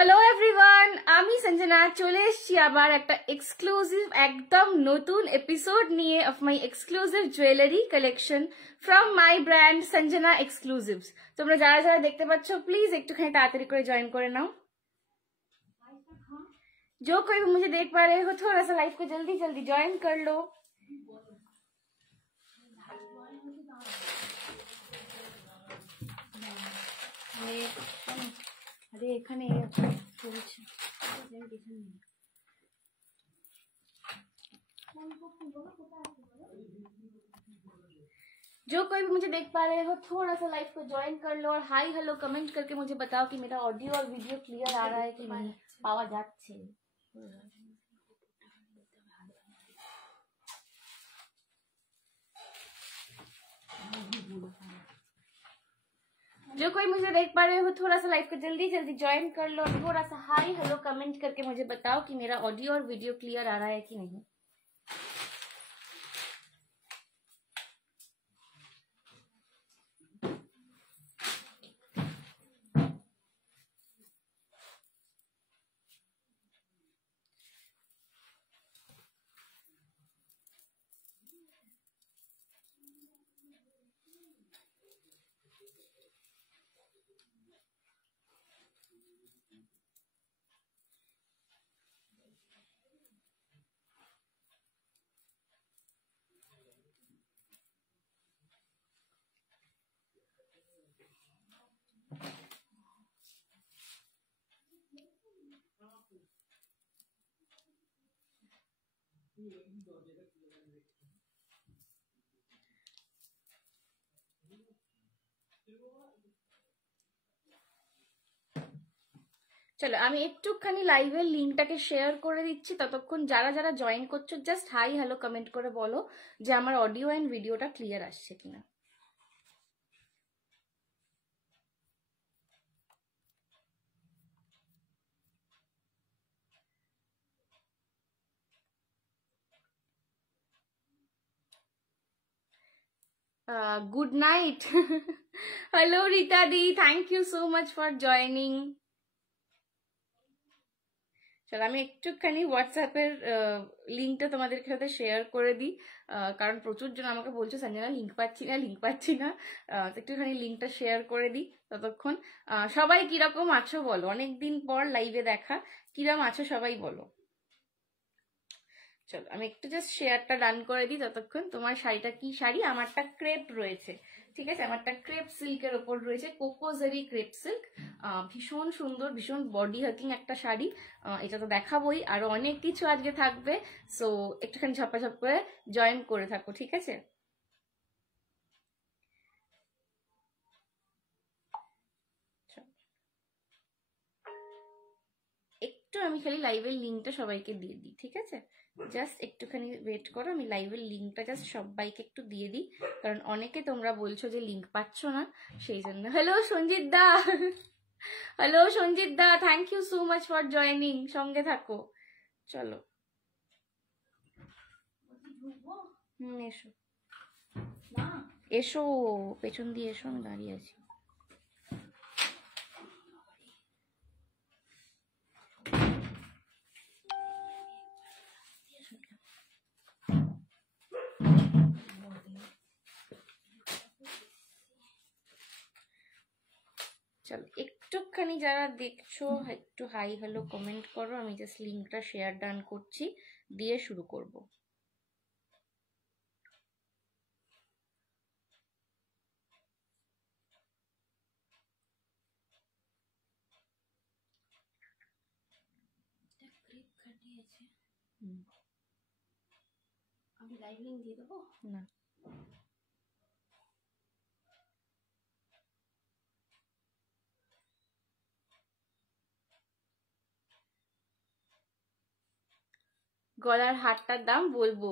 Hello everyone, আমি সঞ্জনা চলে এসেছি আবার একটা এক্সক্লুসিভ একদম নতুন এপিসোড নিয়ে of my exclusive jewellery collection from my brand Sanjana exclusives. তোমরা যারা যারা দেখতে পাচ্ছ প্লিজ একটুখানি তাড়াতাড়ি করে জয়েন করে नाओ। जो कोई भी मुझे देख पा रहे हो थोड़ा सा लाइव को जल्दी जल्दी ज्वाइन कर लो। अरे এখানে जो कोई भी मुझे देख पा रहे हो थोड़ा सा लाइव को ज्वाइन कर लो और हाई हेलो कमेंट करके मुझे बताओ कि मेरा ऑडियो और वीडियो क्लियर आ रहा है कि नहीं पावा যাচ্ছে। जो कोई मुझे देख पा रहे हो थोड़ा सा लाइव को जल्दी जल्दी ज्वाइन कर लो और थोड़ा सा हाई हेलो कमेंट करके मुझे बताओ कि मेरा ऑडियो और वीडियो क्लियर आ रहा है कि नहीं। চলো আমি একটুখানি লাইভের লিংকটাকে শেয়ার করে দিচ্ছি, ততক্ষণ যারা যারা জয়েন করছো জাস্ট হাই হ্যালো কমেন্ট করে বলো যে আমার অডিও এন্ড ভিডিওটা ক্লিয়ার আসছে কিনা। Good night. Hello Rita the, thank you so much for joining. চলো আমি একটুখানি হোয়াটসঅ্যাপের লিঙ্কটা তোমাদের সাথে শেয়ার করে দিই, কারণ প্রচুর জন আমাকে বলছো সঞ্জনা লিঙ্ক পাচ্ছি না। একটুখানি লিঙ্কটা শেয়ার করে দিই ততক্ষণ। সবাই কিরকম আছো বলো, অনেকদিন পর লাইভে দেখা, কিরকম আছো সবাই বলো। চলো আমি একটু জাস্ট শেয়ারটা ডান করে দিই ততক্ষণ। তোমার শাড়িটা কি শাড়ি? আমারটা ক্রেপ রয়েছে, ঠিক আছে, আমারটা ক্রেপ সিল্কের ওপর রয়েছে, কোকোজারি ক্রেপ সিল্ক। ভীষণ সুন্দর, ভীষণ বডি হাকিং একটা শাড়ি। এটা তো দেখাবোই, আরো অনেক কিছু আজকে থাকবে, সো একটুখানি ঝপাঝপ করে জয়েন করে থাকো, ঠিক আছে। একটু আমি খালি লাইভের লিঙ্কটা সবাইকে দিয়ে দিই, ঠিক আছে, জাস্ট একটুখানি ওয়েট করো, আমি লাইভের লিঙ্কটা জাস্ট সবাইকে একটু দিয়ে দিই, কারণ অনেকে তোমরা বলছো যে লিঙ্ক পাচ্ছ না, সেই জন্য। হ্যালো সঞ্জিত দা, হ্যালো সঞ্জিত দা, thank you so much for joining, সঙ্গে থাকো। চলো এসো এসো, পেছন দিয়ে এসো, আমি দাঁড়িয়ে আছি। চলো একটুখানি যারা দেখছো একটু হাই হ্যালো কমেন্ট করো, আমি জাস্ট লিঙ্কটা শেয়ার ডান করছি, দিয়ে শুরু করব। আমি লাইভ লিঙ্ক দিয়ে দেবো না? গলার হারটার দাম বলবো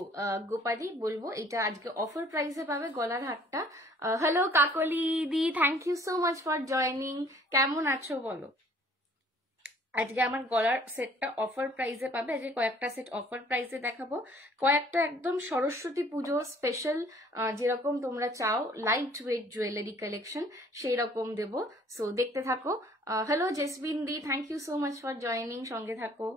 গোপালি, বলবো, এটা আজকে অফার প্রাইসে পাবে গলার হারটা। হ্যালো কাকলি দি, thank you so much for joining, কেমন আছো বলো। আজকে আমার গলার সেটটা অফার প্রাইসে পাবে। আজকে কয়েকটা সেট অফার প্রাইসে দেখাবো, কয়েকটা একদম সরস্বতী পুজো স্পেশাল, যেরকম তোমরা চাও লাইট ওয়েট জুয়েলারি কালেকশন সেই রকম দেবো। সো দেখতে থাকো। Hello Jesbin di, thank you so much for joining, সঙ্গে থাকো।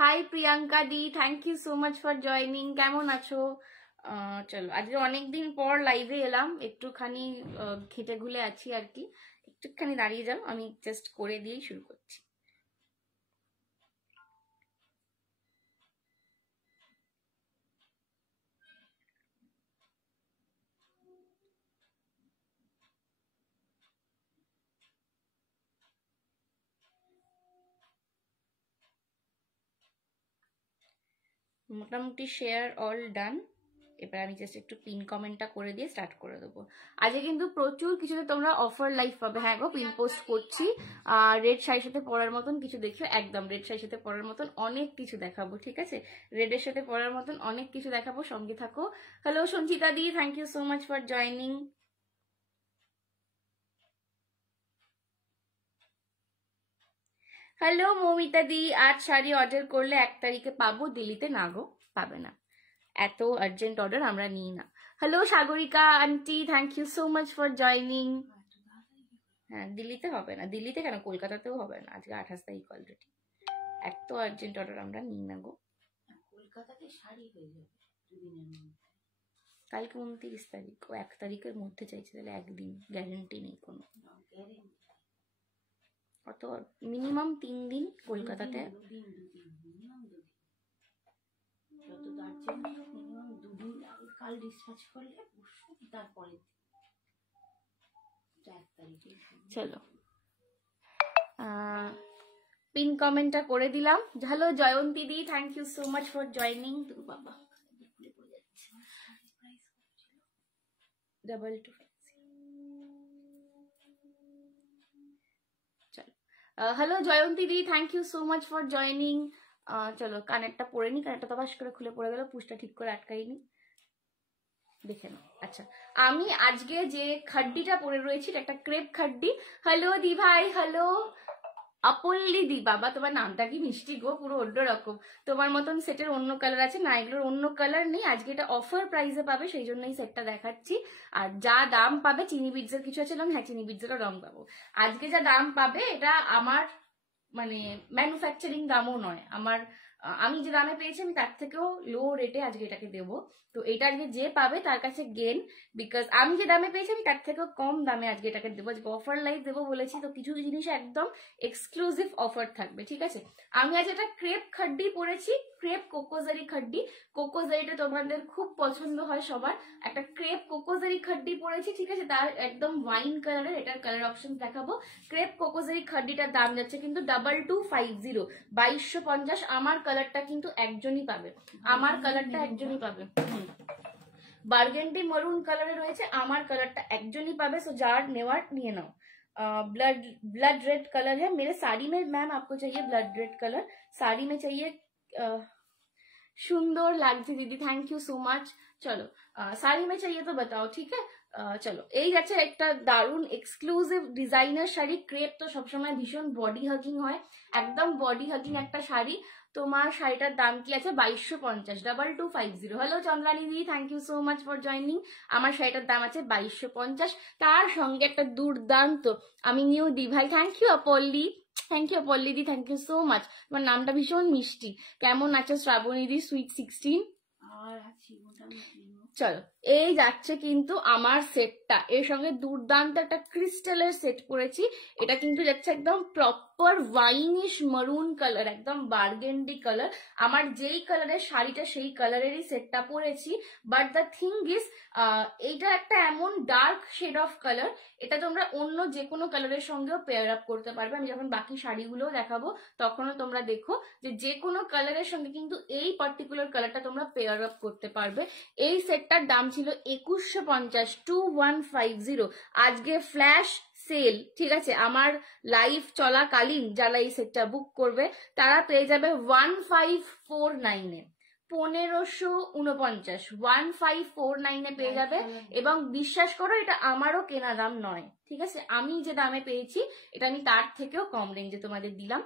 Hi Priyanka di, thank you so much for joining. কেমন আছো? চলো, আজকে অনেকদিন পর লাইভে এলাম, একটুখানি খেটে খুলে আছি আর কি। একটুখানি দাঁড়িয়ে যাও, আমি জাস্ট করে দিয়েই শুরু করছি। মোটামুটি শেয়ার অল ডান। এবার আমি জাস্ট একটু পিন কমেন্টটা করে দিয়ে স্টার্ট করে দেবো। আজকে কিন্তু প্রচুর কিছুতে তোমরা অফার লাইভ পাবে। হ্যাঁ গো, পিন পোস্ট করছি। রেড শাড়ির সাথে পরার মতন কিছু দেখিও, একদম রেড শাড়ির সাথে পরার মতন অনেক কিছু দেখাবো, ঠিক আছে? রেডের সাথে পরার মতন অনেক কিছু দেখাবো, সঙ্গে থাকো। Hello Sanchita di, thank you so much for joining. Hello Moumita di, আজ শাড়ি অর্ডার করলে 1 তারিখে পাবো, দিল্লিতে না গো, পাবে না, এত আর্জেন্ট অর্ডার আমরা নিই না। Hello Sagarika aunty, thank you so much for joining. হ্যাঁ দিল্লিতে হবে না, দিল্লিতে কেন, কলকাতাতেও হবে না, আজকে 28 তারিখ অলরেডি, এত আর্জেন্ট অর্ডার আমরা নিই না গো। কলকাতাতে শাড়ি হয়ে যাবে দুদিনের মধ্যে। কালকে 29 তারিখ, ও 1 তারিখের মধ্যে চাইছে, তাহলে একদিন, গ্যারেন্টি নেই কোনো। অত মিনিমাম 3 দিন কলকাতাতে। কাল ডিসপ্যাচ করলে তারপরে চলো পিন কমেন্টটা করে দিলাম। হ্যালো জয়ন্তী দি, thank you so much for joining. বাবা ডাবল টু। চলো হ্যালো জয়ন্তী দি, thank you so much for joining. চলো কানেরটা পরে নি, কানেরটা তো বাস করে খুলে পড়ে গেল, পুষটা ঠিক করে আটকাইনি, দেখে নাও। আচ্ছা, আমি আজকে যে খাড্ডিটা পরে রয়েছি এটা একটা ক্রেপ খাড্ডি। হ্যালো দি ভাই, হ্যালো আপল্লি দি, বাবা তোমার নামটা কি মিষ্টি গো, পুরো অন্য রকম। তোমার মতন সেটের অন্য কালার আছে না, এগুলোর অন্য কালার নেই। আজকে এটা অফার প্রাইসে পাবে, সেই জন্যই সেটটা দেখাচ্ছি। আর যা দাম পাবে, চিনি বিটসের কিছু আছে, হ্যাঁ চিনি বিটসেরও রং পাবো। আজকে যা দাম পাবে এটা আমার মানে ম্যানুফ্যাকচারিং দামও নয়, আমি যে দামে পেয়েছি আমি তার থেকেও লো রেটে আজকে এটাকে দেবো। তো এটা আজকে যে পাবে তার কাছে গেন, বিকজ আমি যে দামে পেয়েছি আমি তার থেকেও কম দামে আজকে এটাকে দেবো। আজকে অফার লাইভ দেবো বলেছি, তো কিছু জিনিস একদম এক্সক্লুসিভ অফার থাকবে, ঠিক আছে? আমি আজ একটা ক্রেপ খাড্ডি পরেছি, ক্রেপ কোকোজারি খাড্ডি। কোকোজারিটা তোমাদের খুব পছন্দ হয় সবার, একটা ক্রেপ কোকোজারি খাড্ডি পরেছি, ঠিক আছে? তার একদম ওয়াইন কালারের, এটার কালার অপশন দেখাবো। ক্রেপ কোকোজারি খাড্ডিটার দাম যাচ্ছে কিন্তু 2250, 2250। আমার কালারটা কিন্তু একজনই পাবে, আমার কালারটা একজনই পাবে। বার্গেন্ডি মরুন কালারে রয়েছে, আমার কালারটা একজনই পাবে। सो যার নেওয়ার নিয়ে নাও। ब्लड रेड कलर है मेरे साड़ी में। मैम आपको चाहिए ब्लड रेड कलर, साड़ी में चाहिए। সুন্দর লাগছে দিদি, থ্যাংক ইউ সো মাচ। চলো শাড়ি में चाहिए तो बताओ, ठीक है? চলো, এই যাচ্ছে একটা দারুন এক্সক্লুসিভ ডিজাইনার শাড়ি। ক্রেপ তো সবসময় ভীষণ বডি হাগিং হয়, একদম বডি হাগিং একটা শাড়ি। তোমার শাড়িটার দাম কি আছে? 2250, 2250। হ্যালো চন্দ্রানী দি, thank you so much for joining. আমার শাড়িটার দাম আছে 2250, তার সঙ্গে একটা দুর্দান্ত আমি নিউ দি ভাই। Thank you Apalli, thank you Apalli di, thank you so much. তোমার নামটা ভীষণ মিষ্টি। কেমন আছো শ্রাবণী দি, সুইট 16? চলো, এই যাচ্ছে কিন্তু আমার সেটটা। এর সঙ্গে দুর্দান্ত একটা ক্রিস্টালের সেট পরেছি। এটা কিন্তু যাচ্ছে একদম প্রপার ওয়াইনিশ মারুন কালার, একদম বার্গেন্ডি কালার। আমার যেই কালারের শাড়িটা সেই কালারেরই সেটটা পরেছি। বাট দ্য থিং ইজ, এইটা একটা এমন ডার্ক শেড অফ কালার, এটা তোমরা অন্য যে কোনো কালারের সঙ্গেও পেয়ার আপ করতে পারবে। আমি যখন বাকি শাড়িগুলোও দেখাবো তখনও তোমরা দেখো যে কোনো কালারের সঙ্গে কিন্তু এই পার্টিকুলার কালারটা তোমরা পেয়ার আপ করতে পারবে। এই সেটটার দাম ছিল 2150, 2150। আজকে ফ্ল্যাশ সেল, ঠিক আছে, আমার লাইভ চলাকালীন যারা এই সেটটা বুক করবে তারা পেয়ে যাবে 1549-এ, 1549, 1549-এ পেয়ে যাবে। এবং বিশ্বাস করো এটা আমারও কেনা দাম নয়, ঠিক আছে, আমি যে দামে পেয়েছি এটা আমি তার থেকেও কম রেঞ্জে তোমাদের দিলাম,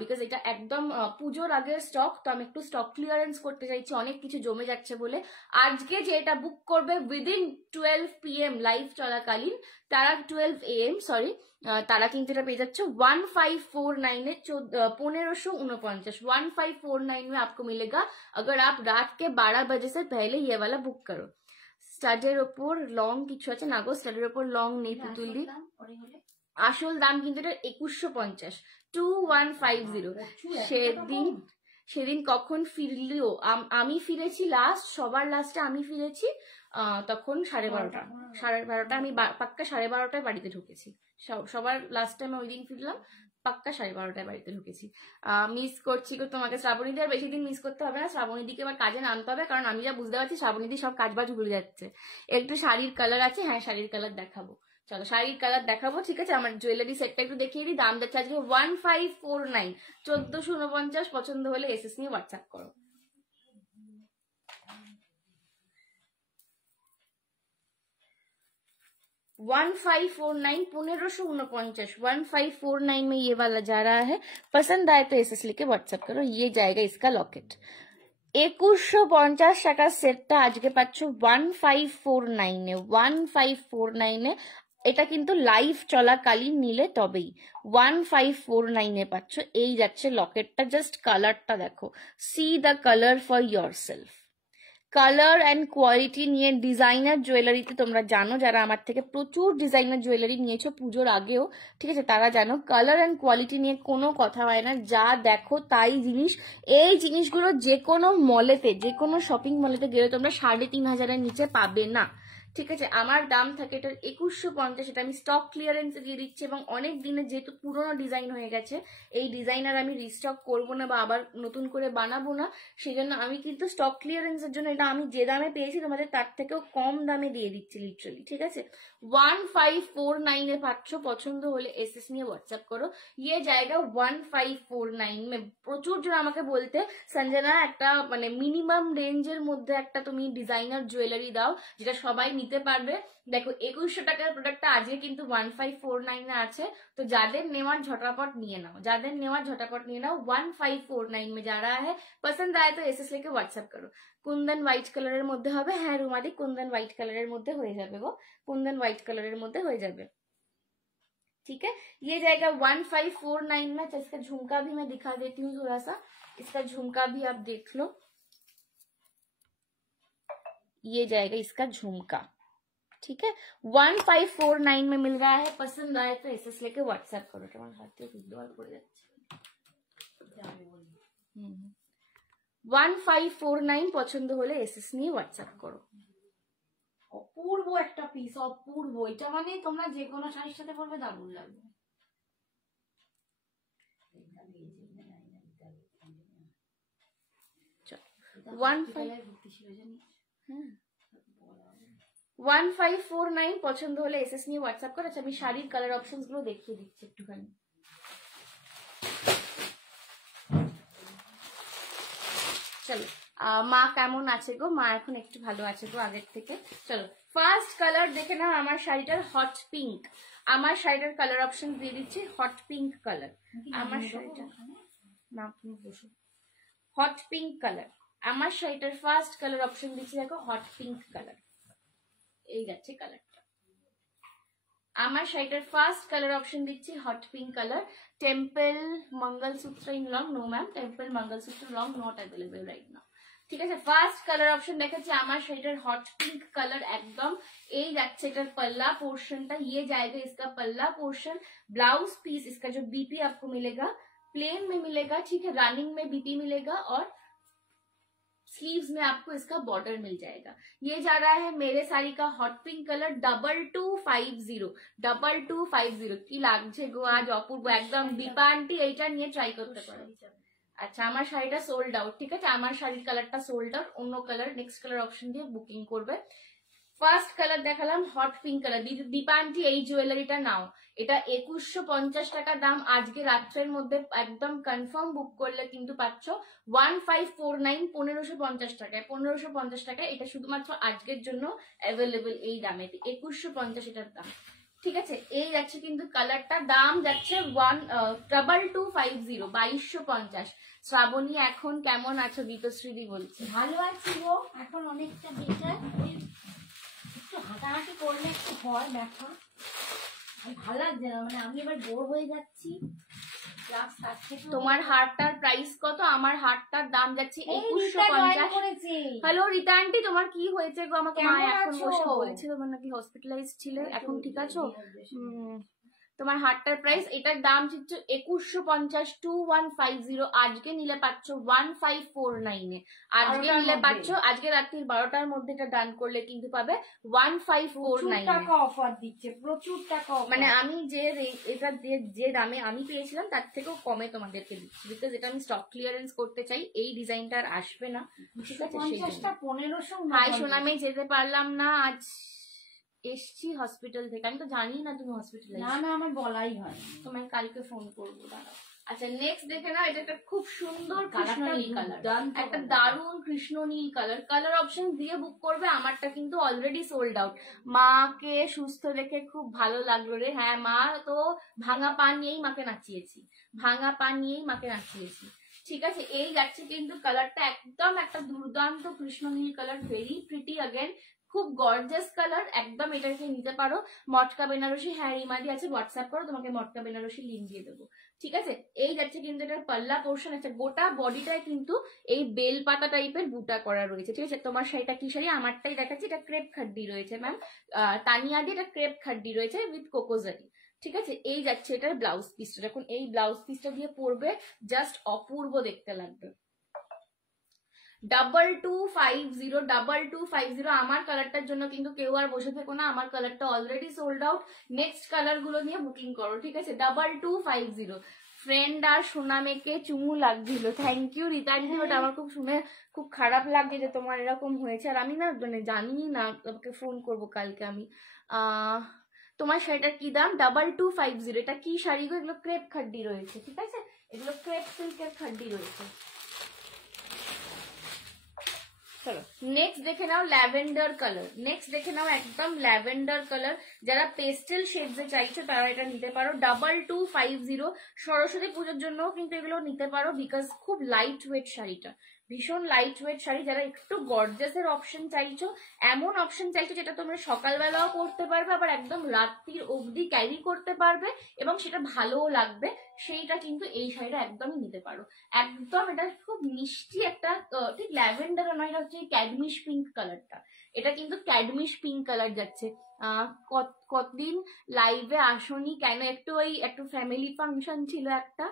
বিকজ এটা একদম পুজোর আগের স্টক। তো আমি একটু স্টক ক্লিয়ারেন্স করতে চাইছি, অনেক কিছু জমে যাচ্ছে বলে। আজকে যে এটা বুক করবে উইদিন 12 PM লাইভ চলাকালীন, তারা 12 AM সরি, তারা কিন্তু এটা পেয়ে যাচ্ছে 1549-এ, 1549, 1549 में आपको मिलेगा अगर आप रात के 12 बजे से पहले ये वाला बुक करो। স্টাডের ওপর লং কিছু আছে না গো, স্টাডের ওপর লং নেই পুতুলদি। আসল দাম কিন্তু এটা 2150, 2150। সেদিন কখন ফিরলিও, আমি ফিরেছি লাস্ট, সবার লাস্টে আমি ফিরেছি তখন 12:30। আমি পাক্কা 12:30টায় বাড়িতে ঢুকেছি। সবার লাস্টে আমি ওই দিন ফিরলাম, পাক্কা 12:30টায় বাড়িতে ঢুকেছি। মিস করছি গো তোমাকে শ্রাবণীদি, আর বেশি দিন মিস করতে হবে না। শ্রাবণীদিকে এবার কাজে নামতে হবে, কারণ আমি যা বুঝতে পারছি শ্রাবণীদি সব কাজবাজ ভুলে যাচ্ছে। একটু শাড়ির কালার আছে, হ্যাঁ শাড়ির কালার দেখাবো, চলো শাড়ির কালার দেখাবো, ঠিক আছে। আমার জুয়েলারি সেটটা একটু দেখিয়ে দিই। দাম যাচ্ছে আজকে 1549, 1449। পছন্দ হলে এসএস নিয়ে হোয়াটসঅ্যাপ করো। $1549, 1549, 1549 में ये वाला जा रहा है। पसंद आए तो एसएस लेके व्हाट्सएप करो। ये जाएगा इसका लॉकेट। 2150 টাকার সেটটা আজকে পাচ্ছ 1549-এ, 1549-এ। এটা কিন্তু লাইভ চলাকালীন নিলে তবেই 1549-এ পাচ্ছ। এই যাচ্ছে লকেটটা, জাস্ট কালারটা দেখো, C the colour for your self. Colour and quality নিয়ে ডিজাইনার জুয়েলারিতে তোমরা জানো, যারা আমার থেকে প্রচুর ডিজাইনার জুয়েলারি নিয়েছো পুজোর আগেও, ঠিক আছে, তারা জানো কালার অ্যান্ড কোয়ালিটি নিয়ে কোনো কথা হয় না। যা দেখো তাই জিনিস। এই জিনিসগুলো যে কোনো মলেতে, যে কোনো শপিং মলেতে গেলে তোমরা 3500-এর নিচে পাবে না, ঠিক আছে। আমার দাম থাকে এটার 2150, এটা আমি স্টক ক্লিয়ারেন্সে দিয়ে দিচ্ছি। এবং অনেক দিনের যেহেতু পুরোনো ডিজাইন হয়ে গেছে, এই ডিজাইনার আমি রিস্টক করবো না বা আবার নতুন করে বানাবো না, সেই জন্য আমি কিন্তু স্টক ক্লিয়ারেন্সের জন্য এটা আমি যে দামে পেয়েছি তোমাদের তার থেকেও কম দামে দিয়ে দিচ্ছি লিটারালি, ঠিক আছে। 1549-এ পাচ্ছ। পছন্দ হলে এসএস নিয়ে হোয়াটসঅ্যাপ করো। ইয়ে জায়গা 1549 মে। প্রচুর জন আমাকে বলতে, সঞ্জনা একটা মানে মিনিমাম রেঞ্জের মধ্যে একটা তুমি ডিজাইনার জুয়েলারি দাও যেটা সবাই নিতে পারবে। দেখো 2100 টাকার প্রোডাক্টটা আজকে কিন্তু 1549-এ আছে। তো যাদের নেওয়ার ঝটাপট নিয়ে নাও, যাদের নেওয়ার ঝটাপট নিয়ে নাও। 1549 में जा रहा है। पसंद आए तो एसएस लेके व्हाट्सएप करो। কুন্দন হোয়াইট কালারের মধ্যে হবে, হ্যাঁ রুমাদি কুন্দন হোয়াইট কালারের মধ্যে হয়ে যাবে গো, कुंदन व्हाइट कलर मध्य हो जाए, ठीक है। ये जाएगा 1549 में। तो इसका झुमका भी मैं दिखा देती हूँ थोड़ा सा, इसका झुमका भी आप देख लो। ये जाएगा इसका झुमका, ठीक है। 1549 में मिल रहा है। पसंद आए तो एसएस लेके व्हाट्सएप करो। तुम्हारे हाथ पे पड़ जाए 1549 পছন্দ হলে এসএস নিয়ে হোয়াটসঅ্যাপ করো। অপূর্ব একটা পিস, অপূর্ব। এটা মানে তোমরা যে কোনো শাড়ির সাথে পরবে দারুণ লাগবে। वन 1549 পছন্দ হলে এসএস নিয়ে হোয়াটসঅ্যাপ করো। আচ্ছা আমি শাড়ির কালার অপশনস গুলো দেখিয়ে দিচ্ছি একটুখানি। চলো মা কেমন আছে গো? মা এখন একটু ভালো আছে গো আগের থেকে। চলো ফার্স্ট কালার দেখে নাও আমার শাড়িটার, হট পিঙ্ক। আমার শাড়িটার কালার অপশন দিয়ে দিচ্ছি হট পিঙ্ক কালার। আমার শাড়িটা না, তুমি বসো। হট পিঙ্ক কালার আমার শাড়িটার ফার্স্ট কালার অপশন দিচ্ছি, দেখো হট পিঙ্ক কালার। এই যাচ্ছে কালারটা। আমার শাড়িটার ফার্স্ট কালার অপশন দিচ্ছি hot pink colour. Temple mangalsutra in long, no ma'am, temple mangalsutra long not available right now. ঠিক আছে, ফার্স্ট কালার অप्शन देखेছি আমার শাড়িটার हॉट पिंक कलर एकदम এই যাচ্ছে এটার पल्ला पोर्शनটা, ये जाएगा इसका पल्ला पोर्शन। ब्लाउज पीस इसका जो बीपी आपको मिलेगा प्लेन में मिलेगा, ठीक है, रनिंग में बीपी मिलेगा और स्लीव्स में आपको इसका बॉर्डर मिल जाएगा। ये जा रहा है मेरे साड़ी का हॉट पिंक कलर 2250 কি লাগছে গো আজ অপূর্ব একদম। দীপা আন্টি এইটা নিয়ে ট্রাই করতে পারো। আচ্ছা আমার শাড়িটা সোল্ড আউট, ঠিক আছে, আমার শাড়ির কালারটা সোল্ড আউট, অন্য কালার নেক্সট কালার অপশন দিয়ে বুকিং করবে। ফার্স্ট কালার দেখালাম hot pink colour. Dipa aunty এই জুয়েলারিটা নাও, এটা 2150 টাকা দাম। আজকে রাত্রের মধ্যে একদম কনফার্ম বুক করলে কিন্তু পাচ্ছ 1549 1550 টাকায়। 1550 টাকায় এটা শুধুমাত্র আজকের জন্য অ্যাভেলেবল এই দামে, 2150 এটার দাম, ঠিক আছে। এই যাচ্ছে কিন্তু কালারটার দাম যাচ্ছে 2250 2250। শ্রাবণী এখন কেমন আছো দীপশ্রীদি বলছে। ভালো আছি গো, এখন অনেকটা বেটার। একটু হাঁটাহাঁটি করলে একটু হয় ব্যথা, ভালো লাগছে না, মানে আমি এবার বোর হয়ে যাচ্ছি। তোমার হারটার প্রাইস কত? আমার হারটার দাম যাচ্ছে 2150। হ্যালো রীতা আন্টি, তোমার কি হয়েছে গো? আমাকে মা এখন বসে বলছে তোমার নাকি হসপিটালাইজড ছিলে, এখন ঠিক আছো? তোমার হারটার প্রাইস এটার দাম হচ্ছে 2150 2150। আজকে নিলে পাচ্ছ 1549 এ। আজকে নিলে পাচ্ছ, আজকে রাত্রির 12টার মধ্যে এটা ডান করলে কিন্তু পাবে 1549 টাকা অফার দিচ্ছে, প্রচুর টাকা। মানে আমি যে এটা যে দামে আমি পেয়েছিলাম তার থেকেও কমে তোমাদেরকে দিচ্ছি, বিকজ এটা আমি স্টক ক্লিয়ারেন্স করতে চাই। এই ডিজাইনটা আর আসবে না, ঠিক আছে। 1500। হাই সোনামে যেতে পারলাম না আজ, এসছি হসপিটাল থেকে। আমি তো জানি না তুমি হসপিটালে। না না, আমার বলাই হয়, তোমায় কালকে ফোন করবো, দাঁড়াও। আচ্ছা নেক্সট দেখে নাও, এটা একটা খুব সুন্দর কৃষ্ণ নীল কালার, একটা দারুণ কৃষ্ণ নীল কালার। কালার অপশন দিয়ে বুক করবে, আমারটা কিন্তু অলরেডি সোল্ড আউট। মাকে সুস্থ দেখে খুব ভালো লাগলো রে। হ্যাঁ মা তো ভাঙা পা নিয়েই মাকে নাচিয়েছি, ভাঙা পা নিয়েই মাকে নাচিয়েছি, ঠিক আছে। এই যাচ্ছে কিন্তু কালারটা একদম একটা দুর্দান্ত কৃষ্ণ নীল কালার, ভেরি প্রিটি अगेन, খুব গর্জিয়াস কালার একদম। এটাকে নিতে পারো। মটকা বেনারসি, হ্যাঁ রিমাদি আছে, হোয়াটসঅ্যাপ করো, তোমাকে মটকা বেনারসি লিঙ্ক দিয়ে দেবো, ঠিক আছে। এই যাচ্ছে কিন্তু এটার পাল্লা পোর্শন আছে, গোটা বডিটায় কিন্তু এই বেল পাতা টাইপের বুটা করা রয়েছে, ঠিক আছে। তোমার শাড়িটা কি শাড়ি? আমারটাই দেখাচ্ছি, এটা ক্রেপ খাড্ডি রয়েছে ম্যাম, তানিয়া দিয়ে এটা ক্রেপ খাড্ডি রয়েছে উইথ কোকোজারি, ঠিক আছে। এই যাচ্ছে এটার ব্লাউজ পিসটা, যখন এই ব্লাউজ পিসটা দিয়ে পরবে জাস্ট অপূর্ব দেখতে লাগবে। 2250 আমার কালারটার জন্য কিন্তু কেউ আর বসে থেকো না, আমার কালারটা already sold out. Next colour গুলো নিয়ে বুকিং করো, ঠিক আছে। 2250। ফ্রেন্ড আর সোনামেকে চুমু লাগছিল, থ্যাংক ইউ রীতাঞ্জি। ওটা আমার খুব শুনে খুব খারাপ লাগছে যে তোমার এরকম হয়েছে, আর আমি না মানে জানি না, তোমাকে ফোন করবো কালকে আমি। তোমার শাড়িটার কি দাম? 2250। এটা কি শাড়ি গো? এগুলো ক্রেপ খাড্ডি রয়েছে, ঠিক আছে, এগুলো ক্রেপ সিল্কের খাড্ডি রয়েছে। চলো নেক্সট দেখে নাও ল্যাভেন্ডার কালার। নেক্সট দেখে নাও একদম ল্যাভেন্ডার কালার। যারা পেস্টেল শেডসে চাইছো তারা এটা নিতে পারো। 2250। সরস্বতী পুজোর জন্য কিন্তু এগুলো নিতে পারো, বিকজ খুব লাইট ওয়েট শাড়িটা, ভীষণ লাইট ওয়েট শাড়ি। যারা একটু গর্জাসের অপশন চাইছো, এমন অপশন চাইছো যেটা তোমরা সকালবেলাও পরতে পারবে, আবার একদম রাত্রির অবধি ক্যারি করতে পারবে এবং সেটা ভালোও লাগবে, সেইটা কিন্তু এই শাড়িটা একদমই নিতে পারো। একদম এটা খুব মিষ্টি একটা, ঠিক ল্যাভেন্ডার নয়, এটা হচ্ছে ক্যাডমিশ পিঙ্ক কালারটা। এটা কিন্তু ক্যাডমিশ পিঙ্ক কালার যাচ্ছে। কতদিন লাইভে আসনি কেন? একটু ফ্যামিলি ফাংশন ছিল একটা,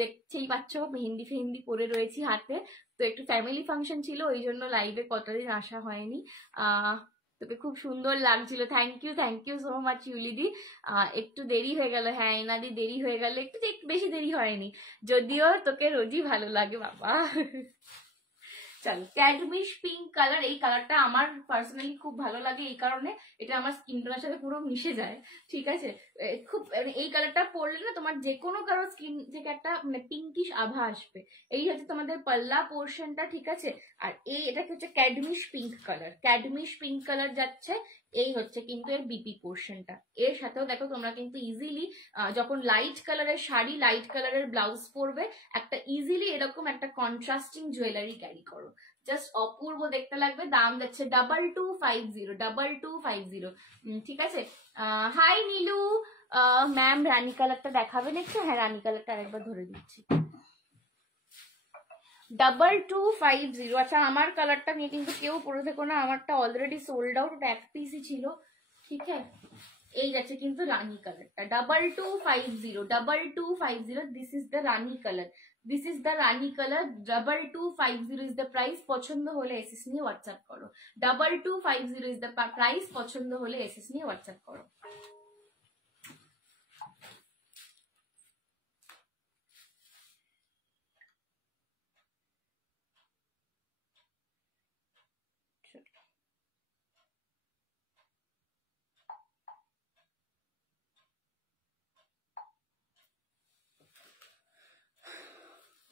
দেখছেই পাচ্ছ মেহেন্দি ফেহেন্দি পরে রয়েছি হাতে, তো একটু ফ্যামিলি ফাংশন ছিল, ওই জন্য লাইভে কতদিন আসা হয়নি। তোকে খুব সুন্দর লাগছিল, থ্যাংক ইউ সো মাচ ইউলিদি। একটু দেরি হয়ে গেল, হ্যাঁ এনাদি দেরি হয়ে গেল, একটু বেশি দেরি হয়নি, যদিও তোকে রোজই ভালো লাগে বাবা। চলো ক্যাডমিশ পিঙ্ক কালার, এই কালারটা আমার পার্সোনালি খুব ভালো লাগে, এই কারণে এটা আমার স্কিন টোনের সাথে পুরো মিশে যায়, ঠিক আছে। খুব এই কালারটা পরলে না তোমার যে কোনো কারোর স্কিন থেকে একটা মানে পিঙ্কিশ আভা আসবে। এই হচ্ছে তোমাদের পাল্লা পোর্শনটা, ঠিক আছে। আর এটাকে হচ্ছে ক্যাডমিশ পিঙ্ক কালার, ক্যাডমিশ পিঙ্ক কালার যাচ্ছে। এই হচ্ছে কিন্তু এর বিপি পোর্শনটা। এর সাথেও দেখো তোমরা কিন্তু ইজিলি যখন লাইট কালারের শাড়ি, লাইট কালারের ব্লাউজ পরবে, একটা ইজিলি এরকম একটা কন্ট্রাস্টিং জুয়েলারি ক্যারি করো, জাস্ট অপূর্ব দেখতে লাগবে। দাম যাচ্ছে 2250, ঠিক আছে। হাই নীলু ম্যাম, রানী কালারটা দেখাবেন একটু? হ্যাঁ রানী কালারটা আরেকবার ধরে দিচ্ছি। 2250। আচ্ছা আমার কালারটা নিয়ে কিন্তু কেউ পরে থেকো না, আমারটা অলরেডি সোল্ড আউট, ওটা এক পিসই ছিল, ঠিক আছে। এই যাচ্ছে কিন্তু রানী কালারটা 2250, this is the Rani colour, this is the Rani colour, 2250 is the price. পছন্দ হলে এসএস নিয়ে হোয়াটসঅ্যাপ করো, 2250 ইজ দ্য প্রাইস, পছন্দ হলে এসএস নিয়ে হোয়াটসঅ্যাপ করো।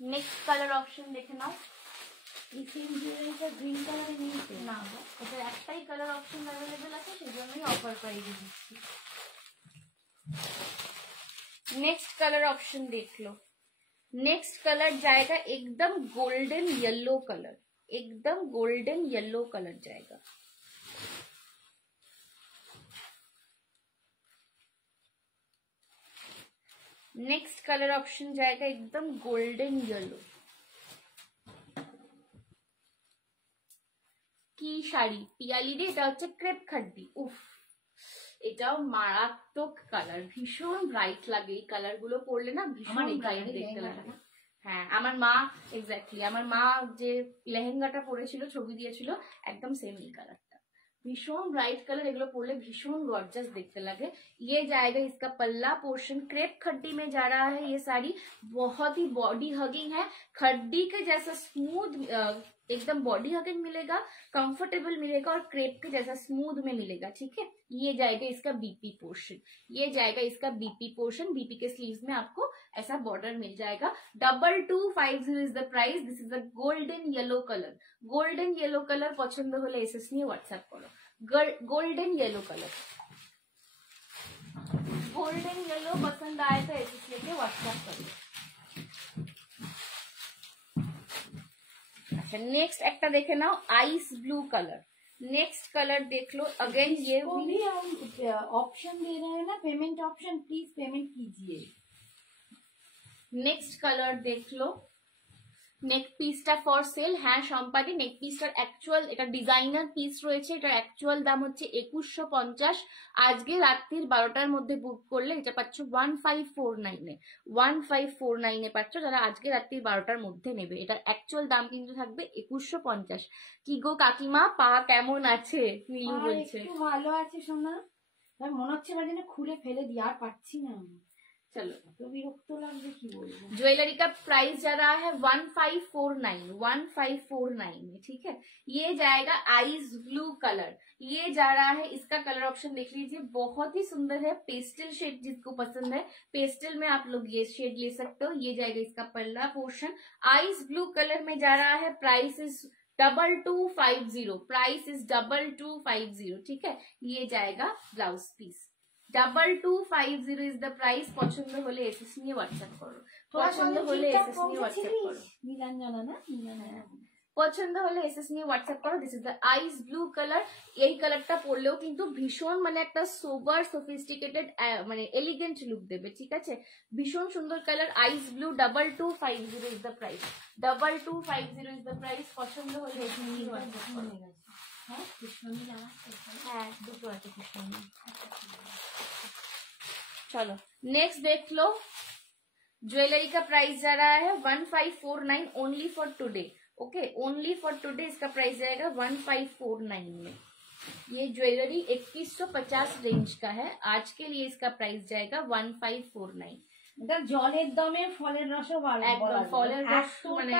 নেক্সট কালার অপশন দেখে নাও। এই সেম জুয়েলারিটা গ্রিন কালারে নিয়েছে না এটা একটাই কালার অপশন অ্যাভেলেবেল আছে, সেই জন্যই অফার প্রাইসে দিচ্ছি। নেক্সট কালার অপশন দেখলো, नेक्स्ट कलर जाएगा एकदम गोल्डन येलो कलर, एकदम गोल्डन येलो कलर जाएगा। नेक्स्ट कलर ऑप्शन जाएगा एकदम गोल्डन येलो। की শাড়ি পিয়ালি রে, এটা হচ্ছে ক্রেপ খাড্ডি। উফ এটাও মারাত্মক কালার, ভীষণ ব্রাইট লাগে, এই কালার গুলো পরলে না ভীষণ ব্রাইট দেখতে লাগে। হ্যাঁ আমার মা এক্স্যাক্টলি, আমার মা যে লেহেঙ্গাটা পরেছিল ছবি দিয়েছিল একদম সেম এই কালারটা, भीषण ब्राइट कलर, एगुलो पड़ले भीषण गॉर्जियस देखते लगे। ये जाएगा इसका पल्ला पोर्शन, क्रेप खड्डी में जा रहा है ये साड़ी, बहुत ही बॉडी हगिंग है, खड्डी के जैसा स्मूथ एकदम बॉडी हगिंग मिलेगा, कंफर्टेबल मिलेगा और क्रेप के जैसा स्मूथ में मिलेगा, ठीक है। ये जाएगा इसका बीपी पोर्शन, ये जाएगा इसका बीपी पोर्शन, बीपी के स्लीव्स में आपको ऐसा बॉर्डर मिल जाएगा। 2250 is the price, this is the golden yellow colour, golden yellow colour पसंद होले एसएस নিয়ে হোয়াটসঅ্যাপ করো। Golden yellow colour, golden yellow पसंद आए तो एसएस लेके व्हाट्सएप करो। अच्छा नेक्स्ट একটা দেখে নাও ice blue colour, next colour देख लो अगेन, ये भी हम ऑप्शन दे रहे हैं ना पेमेंट ऑप्शन, प्लीज पेमेंट कीजिए। नेक्स्ट कलर देख लो, नेक পিসটা ফর সেল। হ্যাঁ সম্পাদি নেক পিসটার অ্যাকচুয়াল, এটা ডিজাইনার পিস রয়েছে, এটার অ্যাকচুয়াল দাম হচ্ছে 2150। আজকে রাত্রির 12টার মধ্যে বুক করলে এটা পাচ্ছ 1549 এ, 1549 এ পাচ্ছ যারা আজকে রাত্রির 12টার মধ্যে নেবে। এটার অ্যাকচুয়াল দাম কিন্তু থাকবে 2150। কি গো কাকিমা পা কেমন আছে? মিলু বলছে একটু ভালো আছে সোনা, মনে হচ্ছে বাজে না খুলে ফেলে দিই, আর পাচ্ছি না। चलो तो विरक्त লাগবে কি বলবো। ज्वेलरी का प्राइस जा रहा है 1549 में, ठीक है। ये जाएगा आइस ब्लू कलर, ये जा रहा है, इसका कलर ऑप्शन देख लीजिए, बहुत ही सुंदर है, पेस्टल शेड जिसको पसंद है पेस्टल में आप लोग ये शेड ले सकते हो। ये जाएगा इसका पल्ला पोर्शन, आइस ब्लू कलर में जा रहा है, प्राइस इज 2250, प्राइस इज 2250, ठीक है। ये जाएगा blouse piece, 2250 is the price. পছন্দ হলে এসএস নিয়ে হোয়াটসঅ্যাপ করো, পছন্দ হলে এসএস নিয়ে হোয়াটসঅ্যাপ করো, নীলাঞ্জনা না নীলাঞ্জনা, পছন্দ হলে এসএস নিয়ে হোয়াটসঅ্যাপ করো। This is the ice blue colour. এই কালারটা পরলেও কিন্তু ভীষণ মানে একটা সোবার সোফিস্টিকেটেড মানে এলিগেন্ট লুক দেবে, ঠিক আছে। ভীষণ সুন্দর colour, ice blue, 2250 is the price, 2250 is the price. পছন্দ হলে এসএস নিয়ে হোয়াটসঅ্যাপ করো। হ্যাঁ কৃষ্ণনীল আমার, হ্যাঁ দুটো আছে কৃষ্ণনীল। चलो नेक्स्ट देख लो, ज्वेलरी का प्राइस जा रहा है 1549 only for today, okay, only for today इसका प्राइस जाएगा 1549 में। ये ज्वेलरी 2150 रेंज का है, आज के लिए इसका प्राइस जाएगा 1549। এটা জলের দমে ফলের রসও একদম ফলের রস, মানে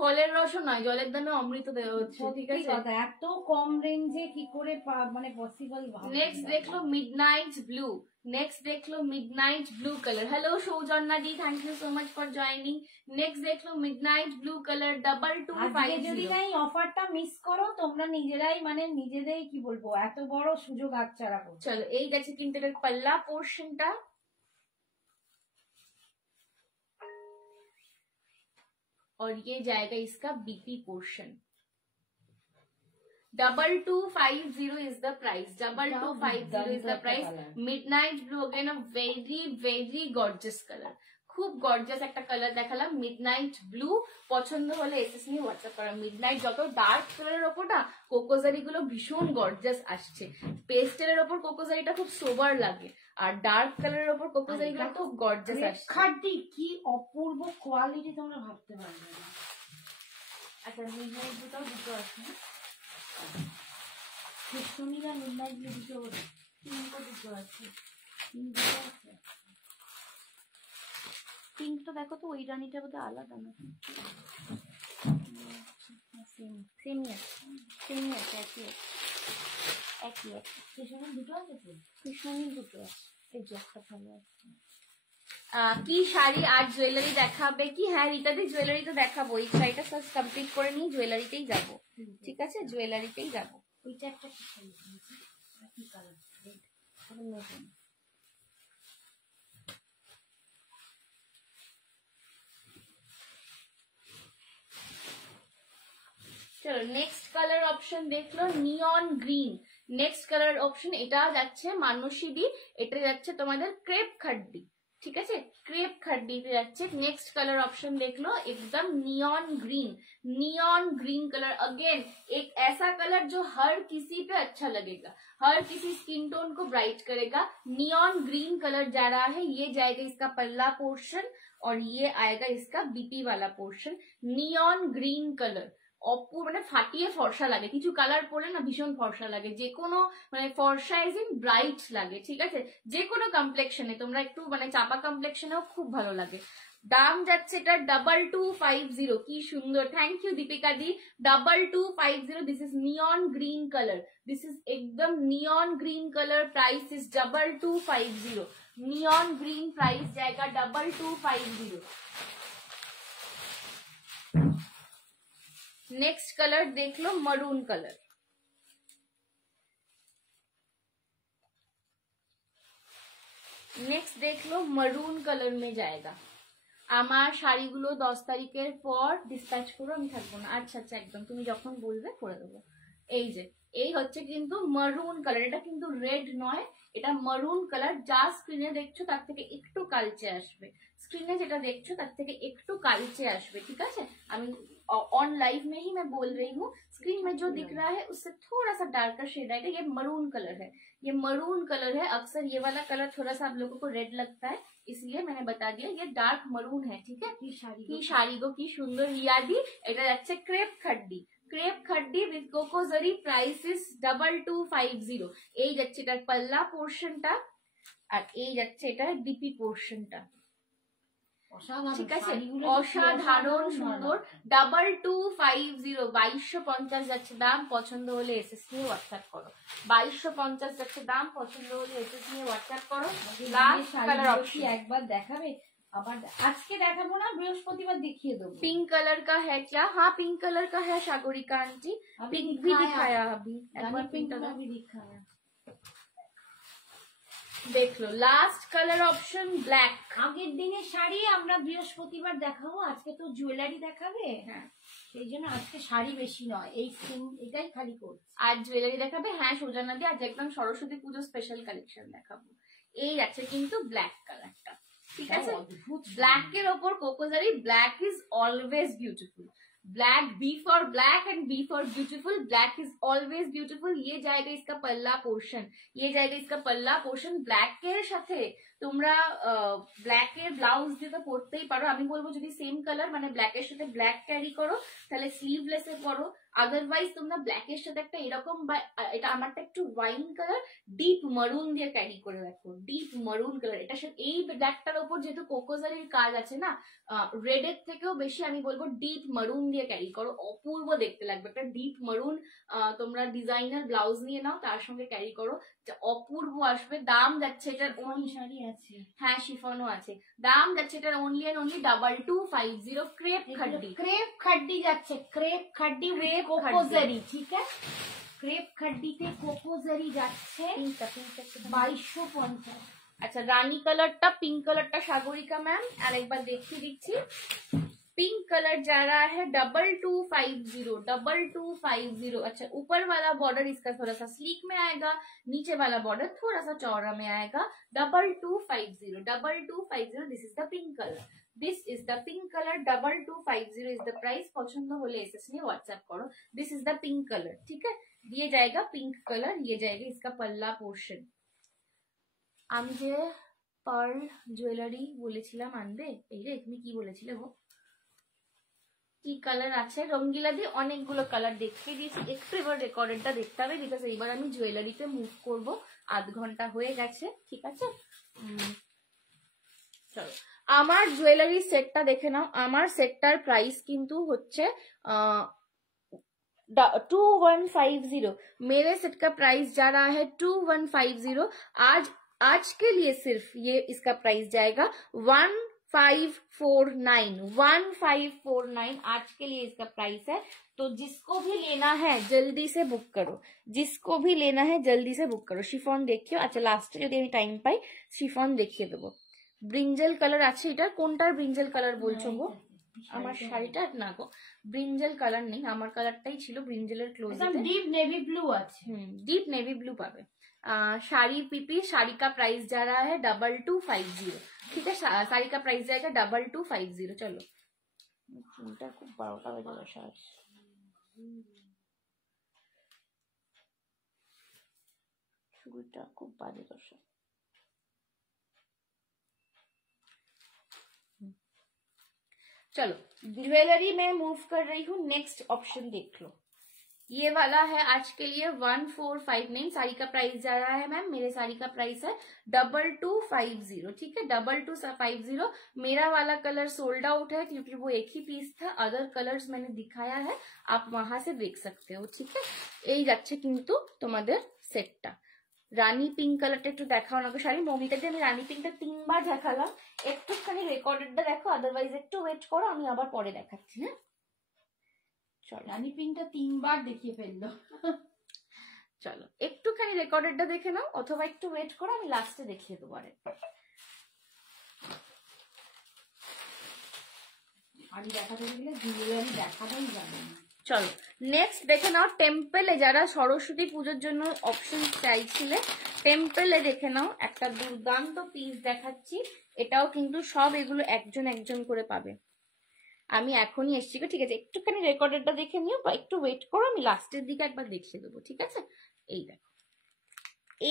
ফলের রসও নয়, জলের দামে অমৃত দেওয়া হচ্ছে, ঠিক আছে। এত কম রেঞ্জে কি করে মানে পসিবল। नेक्स्ट देख लो मिडनाइट ब्लू, नेक्स्ट देख लो midnight blue colour. Hello Soujanya di, thank you so much for joining. Next देख लो मिडनाइट ब्लू कलर 2250। যদি না এই অফারটা মিস করো তোমরা নিজেরাই মানে নিজেদের কি বলবো এত বড় সুযোগ হাতছাড়া করো। চলো এই গেছে কিন্তু এর পাল্লা পোর্শনটা, और ये जाएगा इसका BP portion. 2250 is the price, 2250 is the price। Midnight blue again a very very gorgeous colour, খুব গর্জাস একটা কালার দেখালাম, মিডনাইট ব্লু। পছন্দ হলে এসএস নিয়ে হোয়াটসঅ্যাপ করা। মিডনাইট যত ডার্ক কালারের ওপর না কোকোজারি গুলো ভীষণ গর্জাস আসছে। পেস্টেলের ওপর কোকোজারিটা খুব সোবার লাগে, আর ডার্ক কালারের ওপর কোকোজারি গুলো খুব গর্জাস আসছে। খাড্ডি কি অপূর্ব কোয়ালিটি, তোমরা ভাবতে পারবে না। আচ্ছা মিডনাইট ব্লুটাও দুটো আছে, কৃষ্ণনীরা মিডনাইট ব্লু দুটো পিঙ্কও দুটো আছে। দুটো আছে। পিঙ্কটা দেখো তো, ওই রানীটা বোধহয় আলাদা না, সেমই আছে, সেমই আছে, একই আছে, একই আছে। কৃষ্ণনীল দুটো আছে তো? কৃষ্ণনীল দুটো আছে, এই যে একটা ভালো আছে। কি শাড়ি আর জুয়েলারি দেখাবে কি? হ্যাঁ রীতাদি জুয়েলারি তো দেখাবো, এই শাড়িটা সব কমপ্লিট করে নিয়ে জুয়েলারিতেই যাবো। ঠিক আছে, জুয়েলারিতেই যাবো। ওইটা একটা কি শাড়ি, কি কালার? নতুন। চলো নেক্সট কালার অপশন দেখলো নিয়ন গ্রিন। নেক্সট কালার অপশন এটা যাচ্ছে মানসীদি, এটা যাচ্ছে তোমাদের ক্রেপ খাড্ডি। ठीक है, क्रेप खड्डी पे जाच्छे। नेक्स्ट कलर ऑप्शन देख लो, एकदम neon green. Neon green colour again एक ऐसा कलर जो हर किसी पे अच्छा लगेगा, हर किसी स्किन टोन को ब्राइट करेगा। नियॉन ग्रीन कलर जा रहा है, ये जाएगा इसका पल्ला पोर्शन और ये आएगा इसका बीपी वाला पोर्शन। नियॉन ग्रीन कलर অপূর্ব, মানে ফাটিয়ে ফর্সা লাগে। কিছু কালার পরলে না ভীষণ ফর্সা লাগে, যে কোনো মানে ফর্সা ইজ ইন ব্রাইট লাগে। ঠিক আছে, যে কোনো কমপ্লেক্সনে, তোমরা একটু মানে চাপা কমপ্লেক্সনেও খুব ভালো লাগে। দাম যাচ্ছে এটা 2250। কি সুন্দর, thank you Deepika di. 2250। This is neon green colour, this is একদম neon green colour. Price is 2250। Neon green price जाएगा 2250। नेक्स्ट कलर देख लो मरून कलर। नेक्स्ट देख लो मरून कलर में जाएगा। আমার শাড়িগুলো 10 তারিখের পর ডিসপ্যাচ করো, আমি থাকবো না। আচ্ছা আচ্ছা, একদম তুমি যখন বলবে করে দেবো। এই যে এই হচ্ছে কিন্তু মারুন কালার, এটা কিন্তু রেড নয়, এটা মারুন কালার। যা স্ক্রিনে দেখছো তার থেকে একটু কালচে আসবে, स्क्रीन जेटा देखो तार থেকে একটু কালচে আসবে। ठीक है, আমি ऑन लाइव में ही मैं बोल रही हूँ। स्क्रीन में जो दिख रहा है उससे थोड़ा सा डार्कर शेड आएगा। ये मरून कलर है, ये मरून कलर है। अक्सर ये वाला कलर थोड़ा सा आप लोगों को रेड लगता है, इसलिए मैंने बता दिया ये डार्क मरून है। ठीक है, की शाड़ी गो की सुंदर रियादी। এটা যাচ্ছে crepe khaddi, crepe khaddi with coco zari. Price is 2250। এই যাচ্ছে এটার পাল্লা পোর্শনটা, আর এই যাচ্ছে এটার ডিপি পোর্শনটা। ঠিক আছে, অসাধারণ সুন্দর। 2250, 2250 যাচ্ছে দাম। পছন্দ হলে এসএস নিয়ে হোয়াটসঅ্যাপ করো। 2250 যাচ্ছে দাম, পছন্দ হলে এসএস নিয়ে হোয়াটসঅ্যাপ করো। লাস্ট কালার অপশন একবার দেখাবে, আবার আজকে দেখাবো না, বৃহস্পতিবার দেখিয়ে দেবো। पिंक कलर का है क्या? हाँ पिंक कलर का है सागरिका आंटी, पिंक भी दिखाया अभी, एक बार पिंक का भी दिखाया। देख लो लास्ट कलर ऑप्शन ब्लैक। আগের দিনের শাড়ি আমরা বৃহস্পতিবার দেখাবো, আজকে তো জুয়েলারি দেখাবে। হ্যাঁ, সেই জন্য আজকে শাড়ি বেশি নয়, এই এটাই খালি করছি। আজ জুয়েলারি দেখাবে। হ্যাঁ সুজানা দি, আজ একদম সরস্বতী পুজো স্পেশাল কালেকশন দেখাবো। এই আছে কিন্তু ব্ল্যাক কালারটা। ঠিক আছে, ব্ল্যাক এর ওপর কোকোজারি। Black is always beautiful. Black, B for black and B for beautiful. Black is always beautiful. ये जाएगा इसका पल्ला पोर्शन, ये जाएगा इसका पल्ला पोर्शन। ब्लैक के साथे তোমরা ব্ল্যাক এর ব্লাউজ দিয়ে তো পরতেই পারো। আমি বলবো যদি সেম কালার মানে ব্ল্যাক এর সাথে ব্ল্যাক ক্যারি করো তাহলে স্লিভলেস এ পরো। আদারওয়াইজ তোমরা ব্ল্যাক এর সাথে একটা এরকম, বা এটা আমারটা একটু ওয়াইন কালার ডিপ মারুন দিয়ে ক্যারি করে রাখো। ডিপ মারুন কালার, এটা এই ব্ল্যাকটার উপর যেহেতু কোকোজারির কাজ আছে না, রেড এর থেকেও বেশি আমি বলবো ডিপ মারুন দিয়ে ক্যারি করো, অপূর্ব দেখতে লাগবে। একটা ডিপ মারুন তোমরা ডিজাইনার ব্লাউজ নিয়ে নাও, তার সঙ্গে ক্যারি করো, অপূর্ব আসবে। দাম যাচ্ছে এটার অনলি শাড়ি আছে, হ্যাঁ শিফনও আছে। দাম যাচ্ছে এটার only and only 2250। Crepe khaddi, crepe khaddi যাচ্ছে, ক্রেপ খাড্ডি উইথ কোকোজারি। ঠিক আছে, ক্রেপ খাড্ডিতে কোকোজারি যাচ্ছে 2250। আচ্ছা রানী কালারটা, পিঙ্ক কালারটা সাগরিকা ম্যাম আর একবার দেখিয়ে দিচ্ছি। पिंक कलर जा रहा है 2250, 2250। अच्छा, ऊपर वाला बॉर्डर इसका थोड़ा सा स्लीक में आएगा, नीचे वाला बॉर्डर थोड़ा सा चौड़ा में आएगा। 2250, 2250। This is the pink colour, this is the pink colour. 2250 is the price. पसंद होले एसएस ने व्हाट्सएप करो। This is the pink colour, ठीक है, ये जाएगा पिंक कलर, ये जाएगा इसका पल्ला पोर्शन। আমি যে পার্ল জুয়েলারি বলেছিলাম আনবে, এই রে তুমি কি বলেছিলে গো, কি কালার আছে রঙ্গিলা দি, অনেকগুলো কালার দেখতে দিয়েছি। একটু এবার রেকর্ডেডটা দেখতে হবে, বিকজ এইবার আমি জুয়েলারিতে মুভ করব। আধ ঘন্টা হয়ে গেছে, ঠিক আছে। চলো আমার জুয়েলারি সেটটা দেখে নাও। আমার সেটটার প্রাইস কিন্তু হচ্ছে 2150। मेरे सेट का प्राइस जा रहा है 2150। आज के लिए सिर्फ ये इसका प्राइस जाएगा 1549, 1549 आज के लिए इसका प्राइस है। तो जिसको भी लेना है जल्दी से बुक करो, जिसको भी लेना है जल्दी से बुक करो। शिफॉन देखियो। अच्छा, लास्टे যদি আমি টাইম পাই শিফন দেখিয়ে দেবো। ব্রিঞ্জেল কালার আছে, এটার কোনটার ব্রিঞ্জেল কালার বলছো গো? আমার শাড়িটার না গো, ব্রিঞ্জেল কালার নেই, আমার কালারটাই ছিল ব্রিঞ্জেলের ক্লোজেটে। ডিপ নেভি ব্লু আছে। ডিপ নেভি ব্লু পাবে। শাড়ি পিপি, শাড়ি का प्राइस जा रहा है 2250, ठीक है। শাড়ি का प्राइस जाएगा 2250। चलो চুলটা খুব 12টা বেজে গেছে আজ। চুলটা খুব বাজে দশা। चलो ज्वेलरी में मूव कर रही हूँ। नेक्स्ट ऑप्शन देख लो, ये वाला है आज के लिए 1459। साड़ी का प्राइस जा रहा है मैम, मेरे साड़ी का प्राइस है 2250, ठीक है, 2250। मेरा वाला कलर सोल्ड आउट है क्योंकि वो एक ही पीस था। अदर कलर्स मैंने दिखाया है, आप वहां से देख सकते हो, ठीक है। এই যাচ্ছে কিন্তু তোমাদের সেটটা। রানী পিঙ্ক কালারটা একটু দেখাও না শাড়ি। মমিটাকে আমি রানী পিঙ্কটা 3 বার দেখালাম, একটুখানি রেকর্ডেডটা দেখো, আদারওয়াইজ একটু ওয়েট করো, আমি আবার পরে দেখাচ্ছি। হ্যাঁ চলো, রানী পিঙ্কটা 3 বার দেখিয়ে ফেললো। চলো একটুখানি রেকর্ডেডটা দেখে নাও, অথবা একটু ওয়েট করো, আমি লাস্টে দেখিয়ে দেবো আরেকবার। শাড়ি দেখাতে গেলে জুয়েলারি দেখাতেই যাবে না। চলো নেক্সট দেখে নাও। টেম্পলে যারা সরস্বতী পুজোর জন্য অপশন চাইছিলে, টেম্পলে দেখে নাও একটা দুর্দান্ত পিস দেখাচ্ছি। এটাও কিন্তু সব এগুলো একজন একজন করে পাবে। আমি এখনই এসছি, ঠিক আছে, একটুখানি রেকর্ডেডটা দেখে নিও বা একটু ওয়েট করো, আমি লাস্টের দিকে একবার দেখিয়ে দেবো, ঠিক আছে। এই দেখো,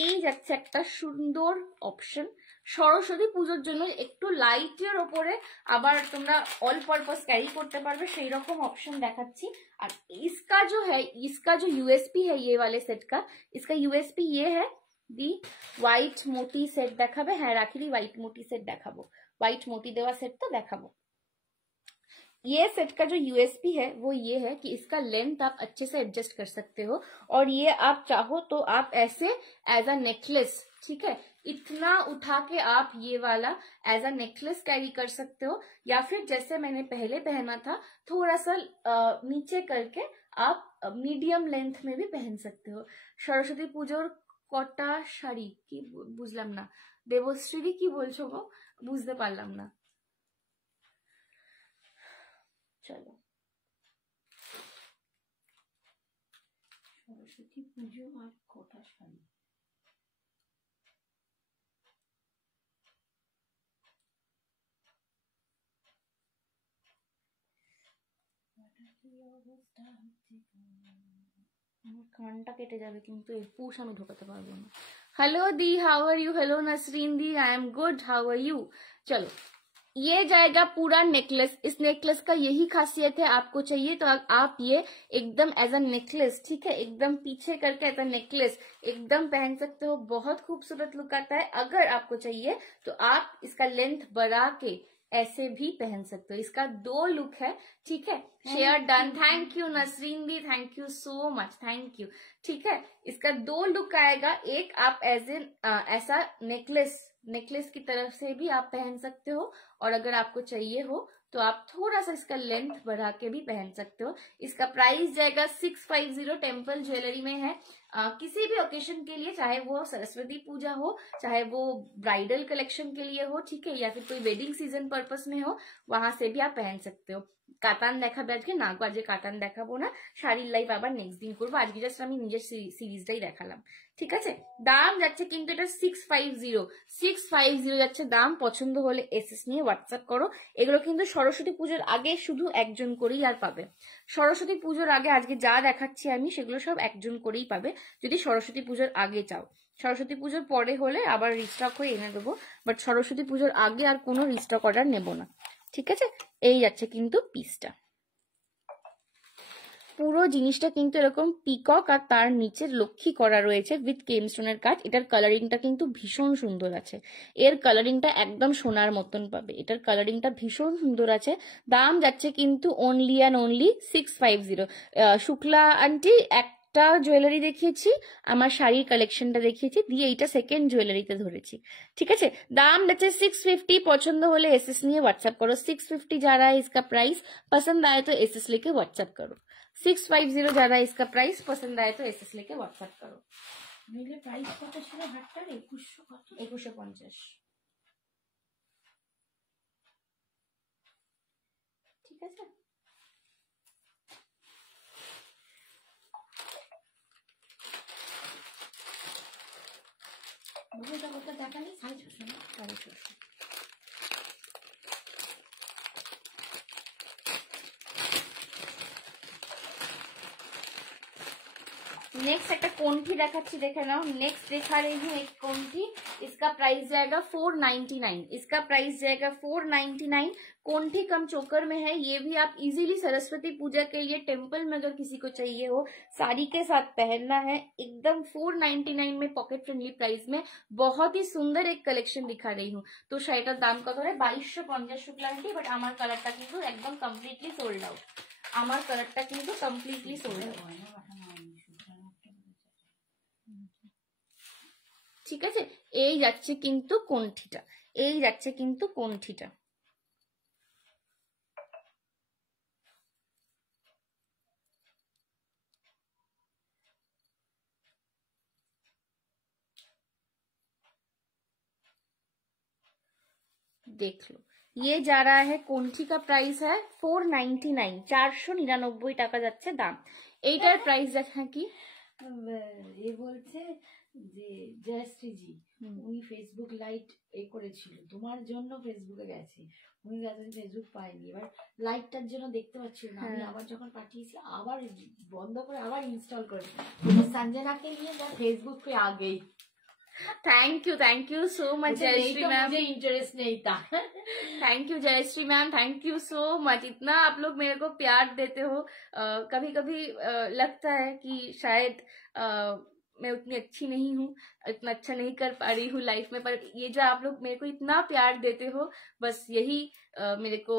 এই যাচ্ছে একটা সুন্দর অপশন সরস্বতী পুজোর জন্য, একটু লাইটের ওপরে, আবার তোমরা অল পারপাস ক্যারি করতে পারবে সেই রকম অপশন দেখাচ্ছি। আর इसका जो है, इसका जो यूएसपी है ये वाले सेट का, इसका यूएसपी ये है दी व्हाइट मोती सेट দেখাবে। হ্যাঁ রাখিলি व्हाइट मोती सेट দেখাবো, व्हाइट मोती देवा सेट तो দেখাবো। ये सेट का जो यूएसपी है वो ये है कि इसका लेंथ आप अच्छे से एडजस्ट कर सकते हो, और ये आप चाहो तो आप ऐसे एज अ नेकलेस, ठीक है, इतना उठा के आप ये वाला एज अ नेकलेस कैरी कर सकते हो, या फिर जैसे मैंने पहले पहना था थोड़ा सा नीचे करके आप मीडियम लेंथ में भी पहन सकते हो। सरस्वती पूजोर कटा शाड़ी की बुझलाम ना, देवश्री की बोलछो गो, बुझते पारलाम ना। चलो सरस्वती পুজো আর কটা শাড়ি, কানটা কেটে যাবে কিন্তু এই পুশ আমি ঢোকাতে পারবো না। हेलो दी, how are you? Hello Nasrin दी, I am good, how are you? चलो ये जाएगा पूरा नेकलेस। इस नेकलेस का यही खासियत है, आपको चाहिए तो आप ये एकदम एज अ नेकलेस, ठीक है, एकदम पीछे करके एज अ नेकलेस एकदम पहन सकते हो। बहुत खूबसूरत लुक आता है। अगर आपको चाहिए तो आप इसका लेंथ बढ़ा के ऐसे भी पहन सकते हो। इसका 2 लुक है, ठीक है। Share done, thank you Nasreen the, thank you so much, thank you, ठीक है। इसका 2 लुक आएगा, एक आप एज एन ऐसा नेकलेस की तरफ से भी आप पहन सकते हो, और अगर आपको चाहिए हो तो आप थोड़ा सा इसका लेंथ बढ़ा के भी पहन सकते हो। इसका प्राइस जाएगा 650, टेम्पल ज्वेलरी में है। किसी भी ओकेशन के लिए, चाहे वो सरस्वती पूजा हो, चाहे वो ब्राइडल कलेक्शन के लिए हो, ठीक है, या फिर कोई वेडिंग सीजन पर्पस में हो, वहां से भी आप पहन सकते हो। কাতান দেখাবে আজকে না গো, আজকে কাতান দেখাবো না, শাড়ির লাইভ আবার নেক্সট দিন করবো, আজকে জাস্ট আমি নিজের সিরিজটাই দেখালাম, ঠিক আছে। দাম যাচ্ছে কিন্তু এটা 650 যাচ্ছে দাম। পছন্দ হলে এসএস নিয়ে হোয়াটসঅ্যাপ করো। এগুলো কিন্তু সরস্বতী পুজোর আগে শুধু একজন করেই আর পাবে। সরস্বতী পুজোর আগে আজকে যা দেখাচ্ছি আমি সেগুলো সব একজন করেই পাবে, যদি সরস্বতী পুজোর আগে চাও। সরস্বতী পুজোর পরে হলে আবার রিস্টক হয়ে এনে দেবো, বাট সরস্বতী পুজোর আগে আর কোনো রিস্টক অর্ডার নেবো না, ঠিক আছে। এই যাচ্ছে কিন্তু পিসটা, পুরো জিনিসটা কিন্তু এরকম পিকক আর তার নিচে লক্ষ্মী করা রয়েছে উইথ কেমস্টোনের কাজ। এটার কালারিংটা কিন্তু ভীষণ সুন্দর আছে, এর কালারিংটা একদম সোনার মতন পাবে, এটার কালারিংটা ভীষণ সুন্দর আছে। দাম যাচ্ছে কিন্তু only and only 650। Shukla aunty একটা জুয়েলারি দেখিয়েছি, আমার শাড়ির কালেকশনটা দেখিয়েছি, দিয়ে এইটা সেকেন্ড জুয়েলারিতে ধরেছি, ঠিক আছে। দাম যাচ্ছে 650। পছন্দ হলে एसएस নিয়ে হোয়াটসঅ্যাপ করো। 650 जा रहा है इसका प्राइस, पसंद आए तो एसएस लेके व्हाट्सएप करो। 650 जा रहा है इसका प्राइस, पसंद आए तो एसएस लेके व्हाट्सएप करो। মেলে প্রাইস কত ছিল হাটটার? 2100 কত? 2150, ঠিক আছে। বুঝতে কত টাকা নেই? 650 না? 650। नेक्स्ट एक कोंठी देखाচ্ছি, देखे नाओ। नेक्स्ट दिखा रही हूँ एक कोंठी, इसका प्राइस जाएगा 499, इसका प्राइस जाएगा 499। कोंठी कम चोकर में है, ये भी आप इजीली सरस्वती पूजा के लिए टेम्पल में अगर किसी को चाहिए हो, साड़ी के साथ पहनना है, एकदम 499 में पॉकेट फ्रेंडली प्राइस में बहुत ही सुंदर एक कलेक्शन दिखा रही हूँ। तो শাড়িটার দাম কত হয়? 2250 শুক্লান্টি। বাট আমার কালারটা কিন্তু একদম কমপ্লিটলি সোল্ড আউট, আমার কালারটা কিন্তু কমপ্লিটলি সোল্ড আউট, ঠিক আছে। এই যাচ্ছে কিন্তু কোন্ঠিটা, এই যাচ্ছে কিন্তু কোন্ঠিটা। देख लो, ये जा रहा है कोंठी का प्राइस है 499, 499 টাকা যাচ্ছে দাম। এইটার প্রাইস দেখা কি এ বলছে যে জয়শ্রী জি উনি ফেসবুক লাইভ এ করেছিল, তোমার জন্য ফেসবুকে গেছে, উনি ফেসবুক পায়নি, এবার লাইভটার জন্য দেখতে পাচ্ছিল না। আমি আবার যখন পাঠিয়েছি আবার বন্ধ করে আবার ইনস্টল করেছি। संजना के लिए मैं फेसबुक पे आ गई। Thank you so much Jayashree ma'am, मुझे इंटरेस्ट नहीं था। Thank you Jayashree ma'am, thank you so much. इतना आप लोग मेरे को प्यार देते हो। कभी कभी लगता है कि शायद मैं उतनी अच्छी नहीं हूँ, इतना अच्छा नहीं कर पा रही हूँ लाइफ में, पर ये जो आप लोग मेरे को इतना प्यार देते हो, बस यही मेरे को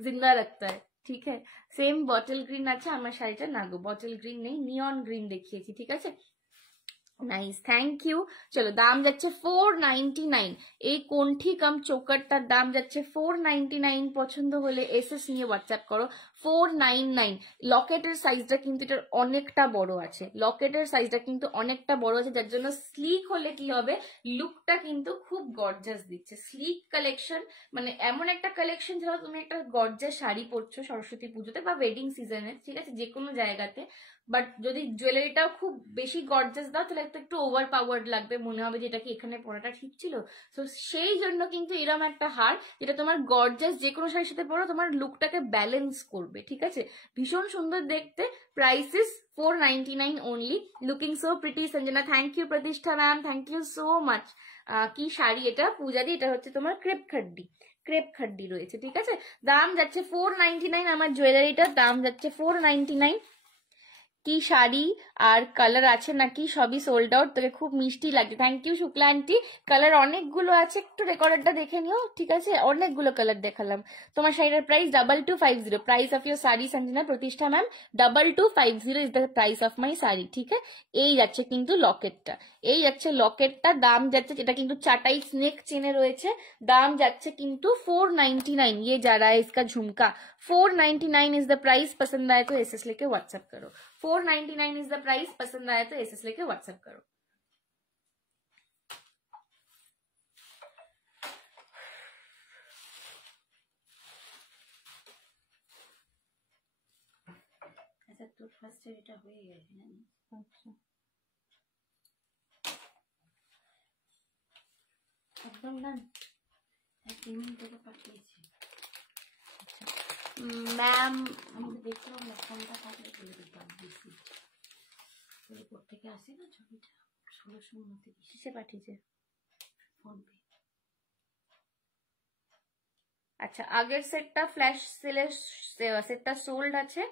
जिंदा रखता है, ठीक है। सेम बॉटल ग्रीन अच्छा আমার শাড়িটা না গো, বটল গ্রিন নেই, নিয়ন গ্রিন দেখিয়েছি, ঠিক আছে। Nice, thank you. চলো, দাম যাচ্ছে 499। এই কোন্ঠি কাম চোকারটার দাম যাচ্ছে 499। পছন্দ হলে এসএস নিয়ে হোয়াটসঅ্যাপ করো। 499। লকেটের সাইজটা কিন্তু এটার অনেকটা বড় আছে, লকেটের সাইজটা কিন্তু অনেকটা বড় আছে, যার জন্য স্লিক হলে কি হবে, লুকটা কিন্তু খুব গর্জাস দিচ্ছে। স্লিক কালেকশন মানে এমন একটা কালেকশন ধরো তুমি একটা গর্জাস শাড়ি পরছো সরস্বতী পুজোতে বা ওয়েডিং সিজনে, ঠিক আছে, যে কোনো জায়গাতে, বাট যদি জুয়েলারিটাও খুব বেশি গর্জাস দাও তাহলে একটু ওভার পাওয়ার্ড লাগবে, মনে হবে যে এটা কি এখানে পরাটা ঠিক ছিল। তো সেই জন্য কিন্তু এরকম একটা হার যেটা তোমার গর্জাস যে কোনো শাড়ির সাথে পরো তোমার লুকটাকে ব্যালেন্স করবে, ঠিক আছে। ভীষণ সুন্দর দেখতে। Price is 499 only, looking so pretty. Sanjana thank you, Pratishtha ma'am thank you so much. কি শাড়ি এটা পূজা দি, এটা হচ্ছে তোমার ক্রেপ খাড্ডি, ক্রেপ খাড্ডি রয়েছে, ঠিক আছে। দাম যাচ্ছে 499। আমার জুয়েলারিটার দাম যাচ্ছে 499। কি শাড়ি আর কালার আছে নাকি সবই সোল্ড আউট, তোকে খুব মিষ্টি লাগছে, thank you Shukla aunty. Colour অনেকগুলো আছে, একটু রেকর্ডারটা দেখে নিও, ঠিক আছে, অনেকগুলো কালার দেখালাম। তোমার শাড়ির price 2250, price of your sari Sanjana Pratishtha ma'am 2250 is the price of my sari, ঠিক আছে। এই যাচ্ছে কিন্তু লকেটটা, এই যাচ্ছে লকেটটা, দাম যাচ্ছে, এটা কিন্তু চাটাই স্নেক চেনে রয়েছে, দাম যাচ্ছে কিন্তু 499। ये जा रहा है इसका झुमका 499 इज द प्राइस। पसंद आए तो एसएस लेके व्हाट्सएप करो। 499 इज द प्राइस। पसंद आए तो एसएस लेके व्हाट्सएप करो। अच्छा तो फर्स्ट এটা হয়ে গেছে না? আচ্ছা একদম ডান। পেমেন্ট থেকে পাঠিয়েছি। ম্যাম আমি তো দেখলাম না, ফোনটা থাকলে বলে দিতাম বেশি। রিপোর্ট থেকে আসে না ছবিটা 1629 কিসে পাঠিয়েছে? Phone pay. আচ্ছা আগের সেটটা ফ্ল্যাশ সেলের সেটটা সোল্ড আছে।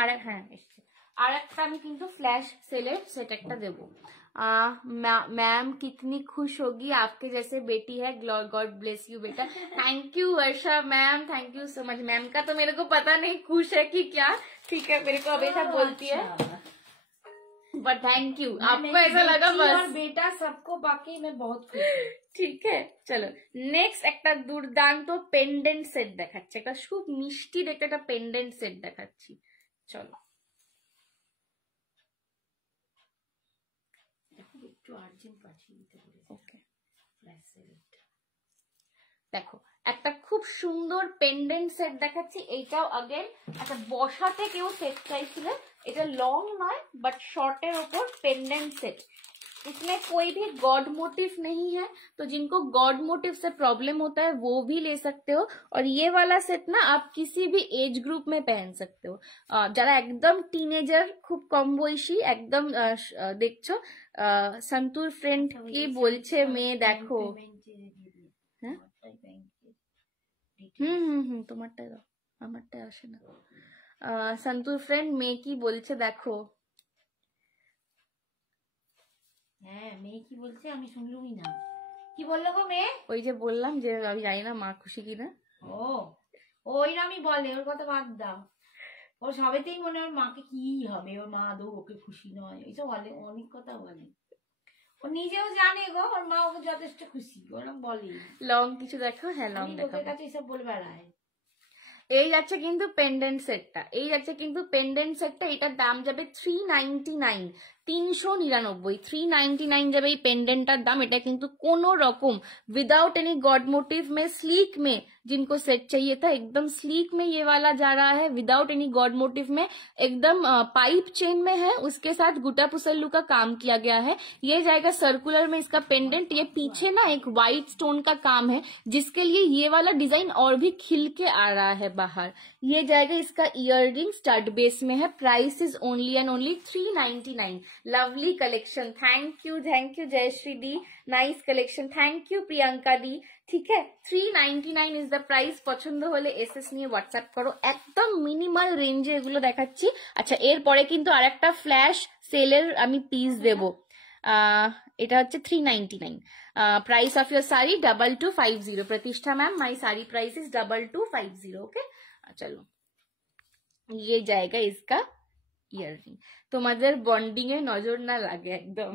আর হ্যাঁ এসছে। আর একটা আমি কিন্তু ফ্ল্যাশ সেলের সেট একটা দেবো। मैम कितनी खुश होगी आपके जैसे बेटी है। गॉड ब्लेस यू बेटा। Thank you Varsha ma'am, thank you so much. Ma'am का तो मेरे को पता नहीं खुश है कि क्या, ठीक है मेरे को हमेशा बोलती है, बट थैंक यू। आपको ऐसा लगा बस? और बेटा सबको, बाकी मैं बहुत खुश हूँ। ঠিক আছে চলো নেক্সট একটা দুর্দান্ত পেন্ডেন্ট সেট দেখাচ্ছি। একটা খুব মিষ্টি দেখতে একটা পেন্ডেন্ট সেট দেখাচ্ছি। চলো একটু আর্জেন্ট পাঠিয়ে দিতে বলেছি। ওকে ফ্ল্যাশ সেলটা দেখো একটা খুব সুন্দর পেন্ডেন্ট সেট দেখাচ্ছি। এইটাও अगेन আচ্ছা বসাতে কেউ সেট চাইছিলে। এটা লং নয় बट শর্টের ওপর পেন্ডেন্ट सेट। इसमें कोई भी गॉड मोटिव नहीं है, तो जिनको गॉड मोटिव से प्रॉब्लम होता है वो भी ले सकते हो। और ये वाला सेट ना आप किसी भी एज ग्रुप में पहन सकते हो। যারা একদম টিনেজার খুব কম বয়সী একদম দেখছো সন্তুর ফ্রেন্ড কি বলছে মেয়ে দেখো। হ্যাঁ তোমারটাই দাও আমারটাই আসে না। সন্তুর ফ্রেন্ড মেয়ে কি বলছে দেখো। হ্যাঁ মেয়ে কি বলছে আমি শুনলুমই না। কি বললো গো মেয়ে? ওই যে বললাম যে আমি জানি না মা খুশি কিনা। ও ওইরকমই বলে, ওর কথা বাদ দাও। ওর সবেতেই মনে হয় মাকে কি হবে, ওর মা আদৌ ওকে খুশি নয়, এইসব বলে, অনেক কথা বলে। ও নিজেও জানে গো ওর মা ওকে যথেষ্ট খুশি, ওরকম বলে। লং কিছু দেখো। হ্যাঁ লং দেখো। লোকের কাছে এসব বলে বেড়ায়। এই যাচ্ছে কিন্তু পেন্ডেন্ট সেটটা। এই যাচ্ছে কিন্তু পেন্ডেন্ট সেটটা। এটার দাম যাবে 399 399 399 যাবে এই पेंडेंटটার দাম। এটা কিন্তু কোনো রকম विदाउट एनी गॉड मोटिव में स्लीक में जिनको सेट चाहिए था एकदम स्लीक में ये वाला जा रहा है विदाउट एनी गॉड मोटिव में एकदम पाइप चेन में है। उसके साथ गुटा पुसल्लू का काम किया गया है। ये जाएगा सर्कुलर में इसका पेंडेंट। ये पीछे ना एक व्हाइट स्टोन का काम है जिसके लिए ये वाला डिजाइन और भी खिल के आ रहा है बाहर। ये जाएगा इसका इयररिंग स्टड बेस में है। Price is only and only 399। Lovely collection. Thank you Jayashree di. Nice collection. Thank you Priyanka di. ठीक है 399 इज द प्राइस। পছন্দ হলে এসএস নিয়ে হোয়াটসঅ্যাপ করো। একদম মিনিমাল রেঞ্জে এগুলো দেখাচ্ছি। আচ্ছা এরপরে কিন্তু আরেকটা ফ্ল্যাশ সেলের আমি পিস দেব। এটা হচ্ছে 399। Price of your sari 2250। प्रतिष्ठा ma'am my sari price is 2250। Okay चलो ये जाएगा इसका ইয়াররিং। তোমাদের বন্ডিং এ নজর না লাগে একদম।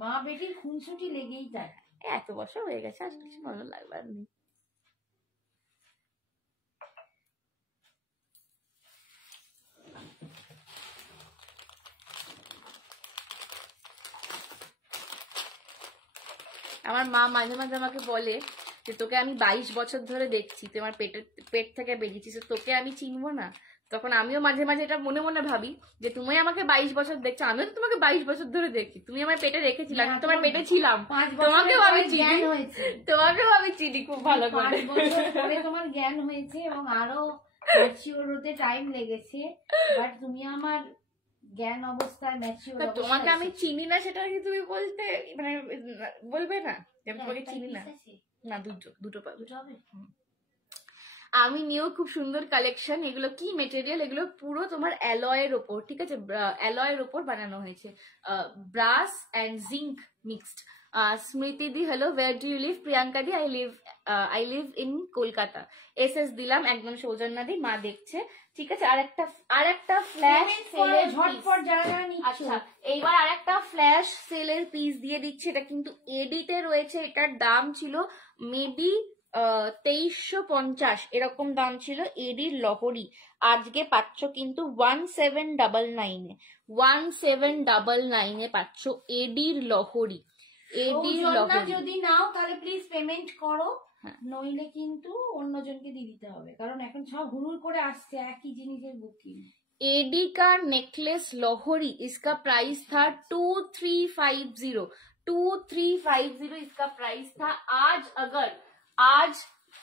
মা বেটির খুনসুটি লেগেই থাকে। এত বছর হয়ে গেছে আর কিছু ভালো লাগবার নেই। আমার মা মাঝে মাঝে আমাকে বলে যে তোকে আমি 22 বছর ধরে দেখছি, তুই আমার পেট থেকে বেরিয়েছিস, তোকে আমি চিনবো না? তখন আমিও মাঝে মাঝে এটা মনে মনে ভাবি যে তুমি আমাকে 22 বছর দেখছো, আমিও তো তোমাকে 22 বছর ধরে দেখি। তুমি আমার পেটে রেখেছিলে, আমি তোমার পেটে ছিলাম, তোমাকেও আমি চিনি, তোমাকেও আমি চিনি খুব ভালো করে। 5 বছর পরে তোমার জ্ঞান হয়েছে এবং আরো ম্যাচিওর হতে টাইম লেগেছে, বাট তুমি আমার জ্ঞান অবস্থায় ম্যাচিওর। তোমাকে আমি চিনি না সেটা কি তুমি বলতে মানে বলবে না যে আমি তোমাকে চিনি না? না দুটো হবে। আমি নিয়েও খুব সুন্দর কালেকশন। এগুলো কি মেটেরিয়াল? এগুলো পুরো তোমার অ্যালয়ের ওপর, ঠিক আছে, অ্যালয়ের ওপর বানানো হয়েছে, brass and zinc mixed. Smriti di hello, where do you live? Priyanka di I live in Kolkata. SS দিলাম একদম সৌজন্যা দি, মা দেখছে, ঠিক আছে। আরেকটা ফ্ল্যাশ সেলের ঝটপট যারা নিচ্ছে। আচ্ছা এইবার আরেকটা ফ্ল্যাশ সেলের পিস দিয়ে দিচ্ছি। এটা কিন্তু এডিতে রয়েছে। এটার দাম ছিল মেবি 2350 এরকম দাম ছিল এডির লহরি, আজকে পাচ্ছ কিন্তু 1799 1799 পাচ্ছ এডির লহরি। এডির লহরি যদি নাও তাহলে প্লিজ পেমেন্ট করো, নইলে কিন্তু অন্যজনকে দিয়ে দিতে হবে, কারণ এখন সব হুড়ুর করে আসছে একই জিনিসের বুকিং। एडी का नेकलेस लोहरी, इसका प्राइस था 2350 इसका प्राइस था। आज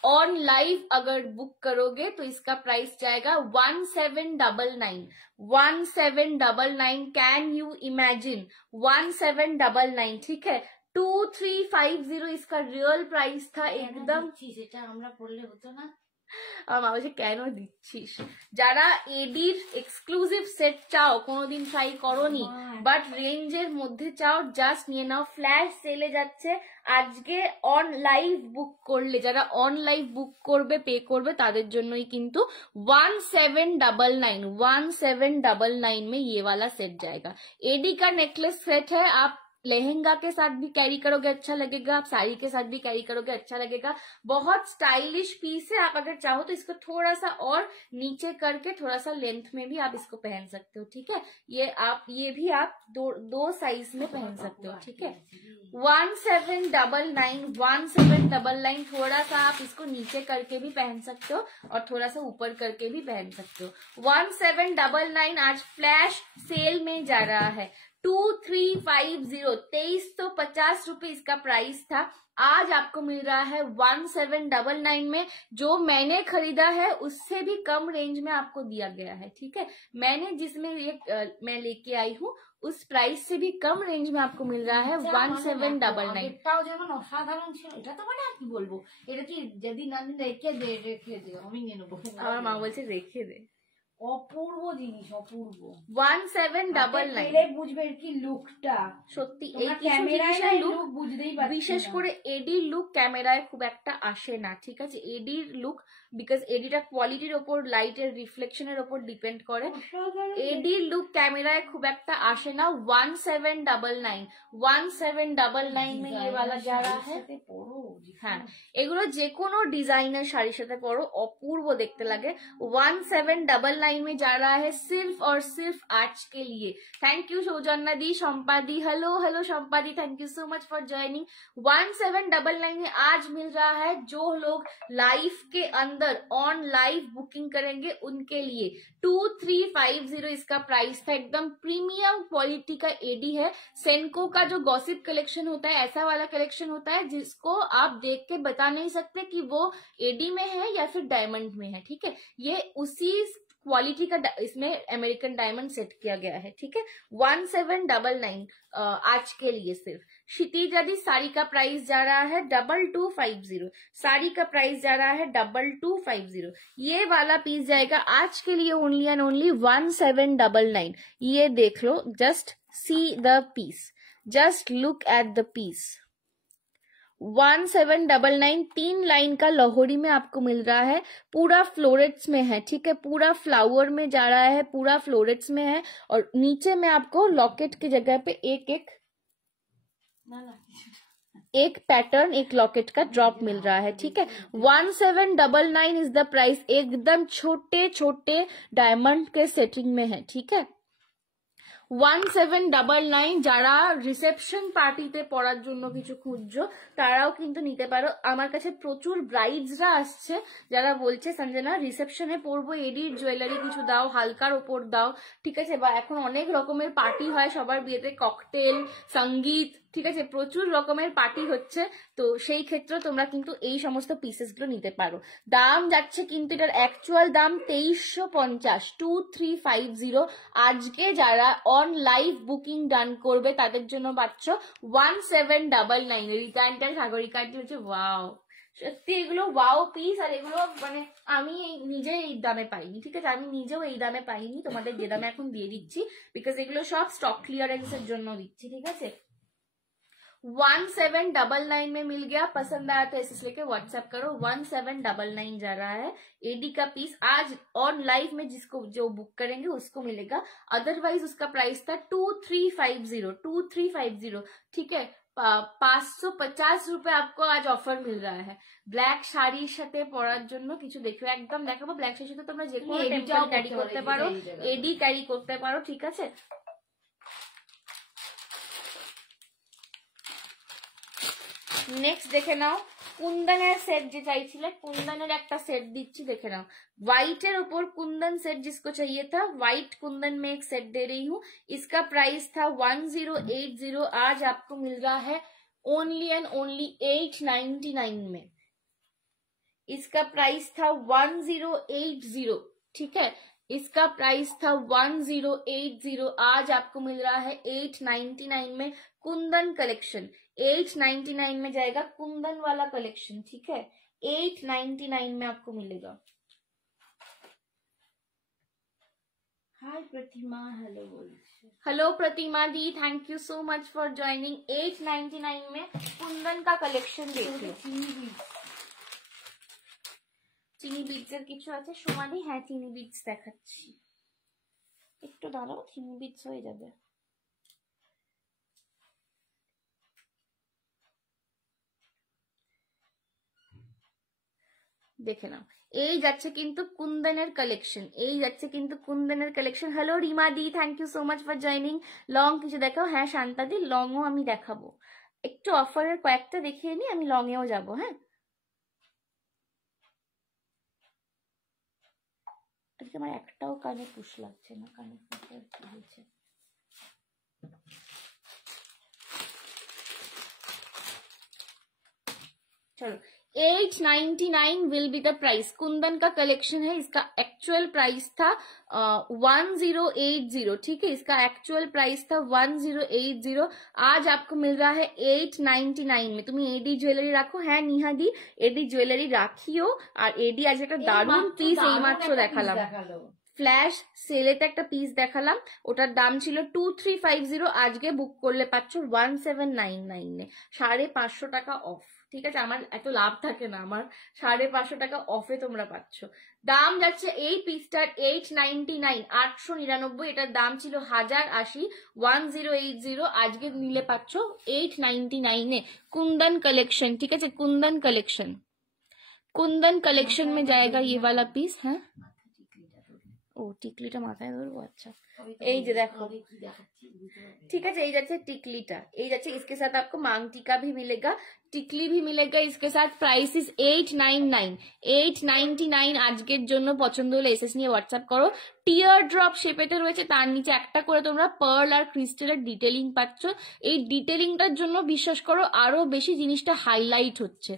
ऑन लाइव अगर बुक करोगे तो इसका प्राइस जाएगा 1799 कैन यू इमेजिन 1799, ठीक है। 2350 इसका रियल प्राइस था एकदम। সেটা আমরা পড়লে হতো না? আমার বলছে কেন দিচ্ছিস? যারা এডির এক্সক্লুসিভ সেট চাও, কোনোদিন ট্রাই করোনি বাট রেঞ্জের মধ্যে চাও, জাস্ট নিয়ে নাও, ফ্ল্যাশ সেলে যাচ্ছে আজকে। অন লাইভ বুক করলে, যারা অন লাইভ বুক করবে, পে করবে, তাদের জন্যই কিন্তু 1799 में ये वाला सेट जाएगा। एडी का नेकलेस सेट है, आप लहंगा के साथ भी कैरी करोगे अच्छा लगेगा, आप साड़ी के साथ भी कैरी करोगे अच्छा लगेगा। बहुत स्टाइलिश पीस है, आप अगर चाहो तो इसको थोड़ा सा और नीचे करके थोड़ा सा लेंथ में भी आप इसको पहन सकते हो, ठीक है। ये भी आप दो साइज में पहन सकते हो, ठीक है। 1799 थोड़ा सा आप इसको नीचे करके भी पहन सकते हो और थोड़ा सा ऊपर करके भी पहन सकते हो। 1799 आज फ्लैश सेल में जा रहा है। 2350 2350 रुपए इसका प्राइस था, आज आपको मिल रहा है 1799 में। जो मैंने खरीदा है उससे भी कम रेंज में आपको दिया गया है, ठीक है। मैंने जिसमें ये मैं लेके आई हूँ उस प्राइस से भी कम रेंज में आपको मिल रहा है 1799। এটাও যেমন অসাধারণ ছিল, এটা তো মানে আর কি বলবো, এটা কি যদি না রেখে দে আমি নিয়ে নেবো। আমার মা বলছে রেখে দে, অপূর্ব জিনিস, অপূর্ব। 1799 বুঝবে কি লুকটা, সত্যি এই ক্যামেরায় লুক বুঝতেই পারছি না। বিশেষ করে এডির লুক ক্যামেরায় খুব একটা আসে না, ঠিক আছে। এডির লুক বিকজ এডিটা কোয়ালিটির ওপর, লাইটের রিফ্লেকশনের ওপর ডিপেন্ড করে। এডির লুক ক্যামেরায় খুব একটা আসে না। 1799 में ये वाला जा रहा है। হ্যাঁ, এগুলো যে কোনো ডিজাইনের শাড়ির সাথে পরো, অপূর্ব দেখতে লাগে। 1799 में जा रहा है सिर्फ और सिर्फ आज के लिए। Thank you Saujanya the, Shampa the, hello Shampa the, thank you so much for joining. 1799 में आज मिल रहा है, जो लोग लाइव के अंदर ऑन लाइव बुकिंग करेंगे उनके लिए 2350 इसका प्राइस था। एकदम प्रीमियम क्वालिटी का एडी है। सेनको का जो गॉसिप कलेक्शन होता है, ऐसा वाला कलेक्शन होता है जिसको आप देख के बता नहीं सकते कि वो एडी में है या फिर डायमंड में है, ठीक है। ये उसी क्वालिटी का इसमें अमेरिकन डायमंड सेट किया गया है, ठीक है। 1799 आज के लिए सिर्फ। क्षितिज आदि साड़ी का प्राइस जा रहा है 2250, साड़ी का प्राइस जा रहा है 2250। ये वाला पीस जाएगा आज के लिए ओनली एंड ओनली 1799। ये देख लो, just see the piece, just look at the piece. 1799 3 line का लोहड़ी में आपको मिल रहा है, पूरा फ्लोरेट्स में है, ठीक है। पूरा फ्लावर में जा रहा है, पूरा फ्लोरेट्स में है। और नीचे में आपको लॉकेट की जगह पे एक पैटर्न, एक लॉकेट का ड्रॉप मिल रहा है, ठीक है। 1799 इज द प्राइस। एकदम छोटे छोटे डायमंड के सेटिंग में है, ठीक है। 1799 যারা রিসেপশন পার্টিতে পরার জন্য কিছু খুঁজছো তারাও কিন্তু নিতে পারো। আমার কাছে প্রচুর ব্রাইডসরা আসছে যারা বলছে সঞ্জনা রিসেপশনে পরবো, এডির জুয়েলারি কিছু দাও, হালকার ওপর দাও, ঠিক আছে। বা এখন অনেক রকমের পার্টি হয় সবার বিয়েতে, ককটেল, সঙ্গীত, ঠিক আছে, প্রচুর রকমের পার্টি হচ্ছে। তো সেই ক্ষেত্রে তোমরা কিন্তু এই সমস্ত পিসেসগুলো নিতে পারো। দাম যাচ্ছে কিন্তু এটার অ্যাকচুয়াল দাম 2350, 2350। আজকে যারা অন লাইভ বুকিং ডান করবে তাদের জন্য পাচ্ছ 1799। রিটার্নটা সাগরিকাটি হচ্ছে ওয়াও, সত্যি এগুলো ওয়াও পিস। আর এগুলো মানে আমি নিজে এই দামে পাইনি, ঠিক আছে। আমি নিজেও এই দামে পাইনি, তোমাদের যে দামে এখন দিয়ে দিচ্ছি, বিকজ এগুলো সব স্টক ক্লিয়ারেন্সের জন্য দিচ্ছি, ঠিক আছে। 1799 में मिल गया। पसंद आया तो ऐसे लेके व्हाट्सएप करो। 1799 जा रहा है एडी का पीस। आज ऑन लाइव में जिसको जो बुक करेंगे उसको मिलेगा, अदरवाइज उसका प्राइस था 2350, 2350, ठीक है। ₹550 आपको आज ऑफर मिल रहा है ব্ল্যাক শাড়ির সাথে পরার জন্য কিছু দেখো, একদম দেখাবো। ব্ল্যাক শাড়ির সাথে তোমরা যে কোনো টেম্পল ক্যারি করতে পারো, এডি ক্যারি করতে পারো, ঠিক আছে। নেক্সট দেখে নাও কুন্দনের সেট, যে চাইছিলে कुंदन একটা সেট দিচ্ছি, দেখে নাও। व्हाइट ऊपर कुंदन सेट जिसको चाहिए था, व्हाइट कुंदन में एक सेट दे रही हूँ। इसका प्राइस था 1080, आज आपको मिल रहा है ओनली एंड ओनली 899 में। इसका प्राइस था 1080, ठीक है, इसका प्राइस था 1080, आज आपको मिल रहा है 899 में। कुंदन कलेक्शन 899 में जाएगा, कुंदन वाला कलेक्शन, ठीक है, 899 में आपको मिलेगा। Hi Pratima, hello hello Pratima di, thank you so much for joining. 899 में कुंदन का कलेक्शन देखिए। চিনি বিটসের কিছু আছে সোমালি? হ্যাঁ চিনি বিটস দেখাচ্ছি, একটু দাঁড়াও, চিনি বিটস হয়ে যাবে। দেখে নাও, এই যাচ্ছে কিন্তু কুন্দনের কালেকশন, এই যাচ্ছে কিন্তু কুন্দনের collection. Hello Rima di, thank you so much for joining. Long কিছু দেখাও? হ্যাঁ শান্তা দি, লংও আমি দেখাবো, একটু অফারের কয়েকটা দেখিয়ে নি, আমি লং এও যাবো। হ্যাঁ আজকে আমার একটাও কানে পুশ লাগছে না, কানে পুশ হয়েছে। चलो 899 will be the price. Kundan का कलेक्शन है, इसका एक्चुअल प्राइस था 1080, ठीक है, इसका एक्चुअल प्राइस था 1080, आज आपको मिल रहा है 899 में। तुम्हें एडी ज्वेलरी रखो? হ্যাঁ নিহা দি এডি ज्वेलरी রাখিও। আর এডি আজ একটা দারুণ পিস এইমাত্র দেখালাম, ফ্ল্যাশ সেলেতে একটা পিস দেখালাম, ওটার দাম ছিল 2350, আজকে বুক করলে পাচ্ছ 1799 এ, 550 টাকা অফ, ঠিক আছে। আমার এত লাভ থাকে না, আমার 550 টাকা অফে তোমরা পাচ্ছ। দাম যাচ্ছে এই পিসটার 899, 899, এটার দাম ছিল 1080, 1080, আজকে নিলে পাচ্ছ 899 এ। कुंदन कलेक्शन, ठीक है, कुंदन कलेक्शन, कुंदन कलेक्शन में जाएगा ये वाला पीस। है ও টিকলিটা মাথায় ধরবো, আচ্ছা এই যে দেখো, ठीक है, এই যাচ্ছে টিকলিটা, এই যাচ্ছে। इसके साथ आपको मांग टीका भी मिलेगा, टिकली भी मिलेगा इसके साथ। प्राइस इज 899, 899 আজকের জন্য। পছন্দ হলে এসএস নিয়ে হোয়াটসঅ্যাপ করো। টিয়ার ড্রপ শেপেতে রয়েছে, তার নিচে একটা করে তোমরা পার্ল আর ক্রিস্টালের ডিটেলিং পাচ্ছ। এই ডিটেলিংটার জন্য বিশ্বাস করো আরো বেশি জিনিসটা হাইলাইট হচ্ছে।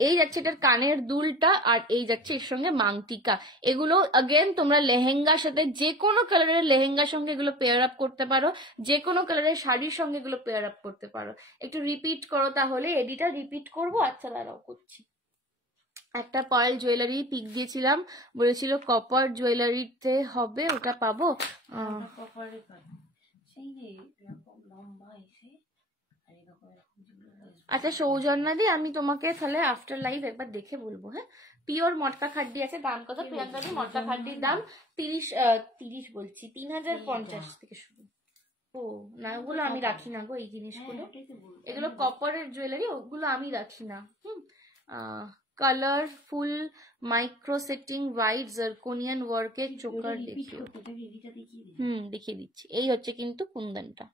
এই যাচ্ছে এটার কানের দুলটা, আর এই যাচ্ছে এর সঙ্গে মাংটিকা। এগুলো अगेन তোমরা লেহেঙ্গার সাথে, যে কোনো কালারের লেহেঙ্গার সঙ্গে এগুলো পেয়ার আপ করতে পারো, যে কোনো কালারের শাড়ির সঙ্গে এগুলো পেয়ার আপ করতে পারো। একটু রিপিট করো তাহলে, এডিটা রিপিট করবো। আচ্ছা দাঁড়াও করছি। একটা পার্ল জুয়েলারি পিক দিয়েছিলাম, বলেছিল কপার জুয়েলারিতে হবে, ওটা পাবো? আচ্ছা সৌজন্যা দি, আমি তোমাকে তাহলে আফটার লাইভ একবার দেখে বলবো। হ্যাঁ পিওর মটকা খাড্ডি আছে, দাম কত প্রিয়াঙ্কা দি? মটকা খাড্ডির দাম 30 বলছি, 3050 থেকে শুরু। ও না, ওগুলো আমি রাখি না গো, এই জিনিসগুলো, এগুলো কপারের জুয়েলারি, ওগুলো আমি রাখি না। কালারফুল মাইক্রো সেটিং হোয়াইট জারকোনিয়ান ওয়ার্কের চোকার দেখিও। দেখিয়ে দিচ্ছি। এই হচ্ছে কিন্তু কুন্দনটা,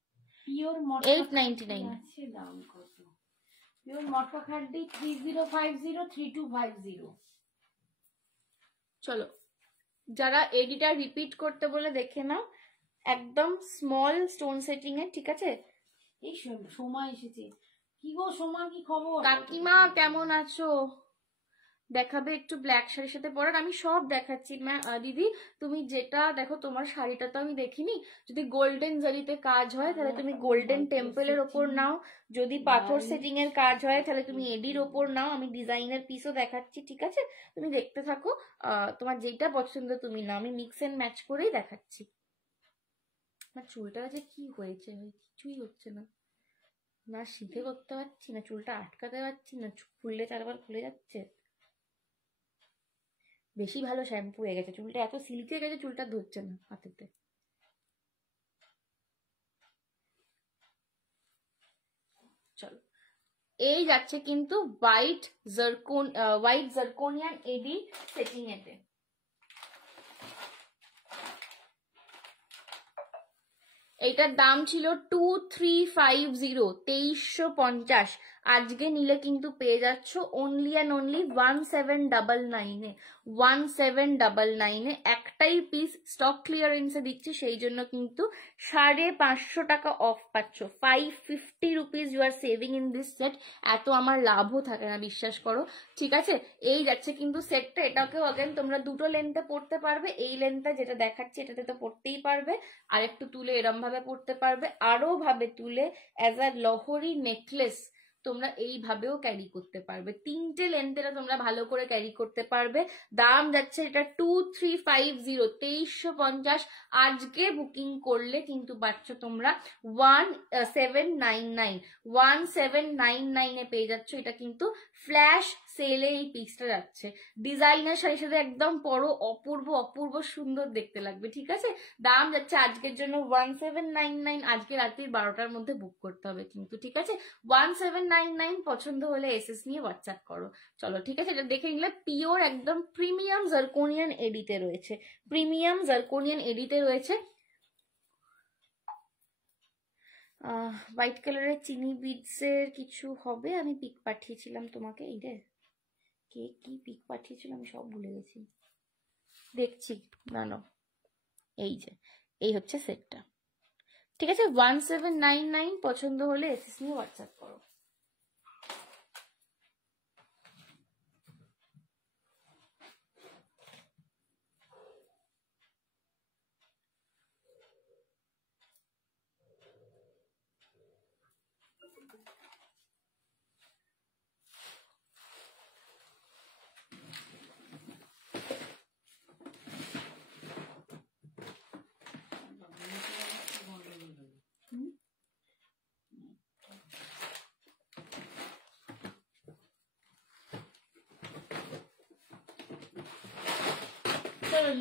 পিওর 899 আছে। দাম কত? পিওর মটকা খাড্ডি 3050 3250। চলো যারা এডিটা রিপিট করতে বলে দেখে নাও, একদম স্মল স্টোন সেটিং এ, ঠিক আছে। এই সোমা এসেছে, কি গো সোমা, কি খবর? কাকিমা কেমন আছো? দেখাবে একটু ব্ল্যাক শাড়ির সাথে পরার? আমি সব দেখাচ্ছি দিদি, তুমি যেটা দেখো। তোমার শাড়িটা তো আমি দেখিনি, যদি গোল্ডেন জারিতে কাজ হয় তাহলে তুমি গোল্ডেন টেম্পলের ওপর নাও, যদি পাথর সেটিং এর কাজ হয় তাহলে তুমি এডির ওপর নাও। আমি ডিজাইনের পিসও দেখাচ্ছি, ঠিক আছে, তুমি দেখতে থাকো। তোমার যেটা পছন্দ তুমি নাও, আমি মিক্স এন্ড ম্যাচ করেই দেখাচ্ছি। আমার চুলটা যে কি হয়েছে, কিছুই হচ্ছে না, না শিখে করতে পারছি না, চুলটা আটকাতে পারছি না, খুললে 4 বার খুলে যাচ্ছে। বেশি ভালো শ্যাম্পু হয়ে গেছে, চুলটা এত সিল্কি হয়ে গেছে, চুলটা ধরছে না হাতেতে। চলো এই যাচ্ছে কিন্তু হোয়াইট জারকোনিয়ান এডি সেটিং এতে। এইটার দাম ছিল 2350, 2350। আজকে নিলে কিন্তু পেয়ে যাচ্ছ অনলি অ্যান্ড অনলি 1799 এ, 1799 এ। একটাই পিস স্টক ক্লিয়ারেন্সে দিচ্ছি, সেই জন্য কিন্তু 550 টাকা অফ পাচ্ছ। 550 rupees you are saving in this set. এত আমার লাভও থাকে না, বিশ্বাস করো, ঠিক আছে। এই যাচ্ছে কিন্তু সেটটা। এটাকেও আগেন তোমরা দুটো লেন্থে পড়তে পারবে। এই লেন্থটা যেটা দেখাচ্ছি এটাতে তো পড়তেই পারবে, আর একটু তুলে এরম ভাবে পড়তে পারবে, আরো ভাবে তুলে অ্যাজ আ লহরি নেকলেস তোমরা এইভাবেও ক্যারি করতে পারবে। তিনটে লেন্থেরা তোমরা ভালো করে ক্যারি করতে পারবে। দাম যাচ্ছে এটা 2350, 2350। আজকে বুকিং করলে কিন্তু পাচ্ছ তোমরা 1799, 1799 এ পেয়ে যাচ্ছ। এটা কিন্তু ফ্ল্যাশ সেলে এই পিসটা যাচ্ছে। ডিজাইনার শাড়ির সাথে একদম পরো, অপূর্ব অপূর্ব সুন্দর দেখতে লাগবে, ঠিক আছে। দাম যাচ্ছে আজকের জন্য 1799। আজকে রাত্রি 12টার মধ্যে বুক করতে হবে কিন্তু, ঠিক আছে। 1799। পছন্দ হলে এসএস নিয়ে হোয়াটসঅ্যাপ করো। চলো, ঠিক আছে। এটা দেখে নিলে পিওর একদম প্রিমিয়াম জারকোনিয়ান এডিতে রয়েছে, প্রিমিয়াম জারকোনিয়ান এডিতে রয়েছে। হোয়াইট কালারের চিনি বিডসের কিছু হবে, আমি পিক পাঠিয়েছিলাম তোমাকে। এই রে, কে কি পিক পাঠিয়েছিল আমি সব ভুলে গেছি, দেখছি না। এই যে, এই হচ্ছে সেটটা, ঠিক আছে। 1799। পছন্দ হলে এসএস নিয়ে হোয়াটসঅ্যাপ করো।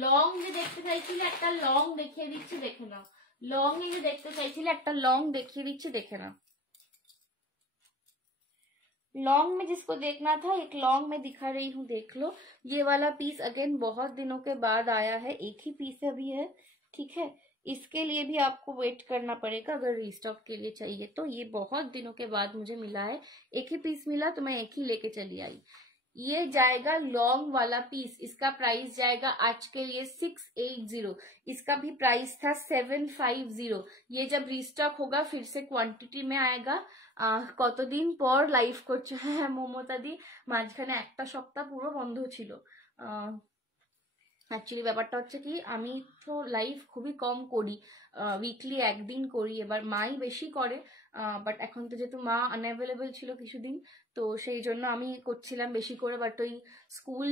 লং যে দেখতে চাইছিলে একটা লং দেখিয়ে দিচ্ছি, দেখে নাও। लॉन्ग ये देखते চাইছিলে একটা লং দেখিয়ে দিচ্ছি, দেখে নাও। लॉन्ग में जिसको देखना था एक लॉन्ग में दिखा रही हूँ, देख लो। ये वाला पीस अगेन बहुत दिनों के बाद आया है, एक ही पीस अभी है, ठीक है। इसके लिए भी आपको वेट करना पड़ेगा अगर रीस्टॉक के लिए चाहिए तो। ये बहुत दिनों के बाद मुझे मिला है, एक ही पीस मिला तो मैं एक ही लेके चली आई। ये जाएगा लॉन्ग वाला पीस, इसका प्राइस जाएगा आज के लिए 680। इसका भी प्राइस था 750। ये जब रीस्टॉक होगा फिर से क्वांटिटी में आएगा। কতদিন পর লাইভ করছে, হ্যাঁ মমতা দি, মাঝখানে একটা সপ্তাহ পুরো বন্ধ ছিল। অ্যাকচুয়ালি ব্যাপারটা হচ্ছে কি, আমি তো লাইভ খুবই কম করি, উইকলি একদিন করি, এবার মাই বেশি করে। বাট এখন তো যেহেতু মা আনঅ্যাভেলেবল ছিল কিছুদিন, তো সেই জন্য আমি করছিলাম বেশি করে। বাট ওই স্কুল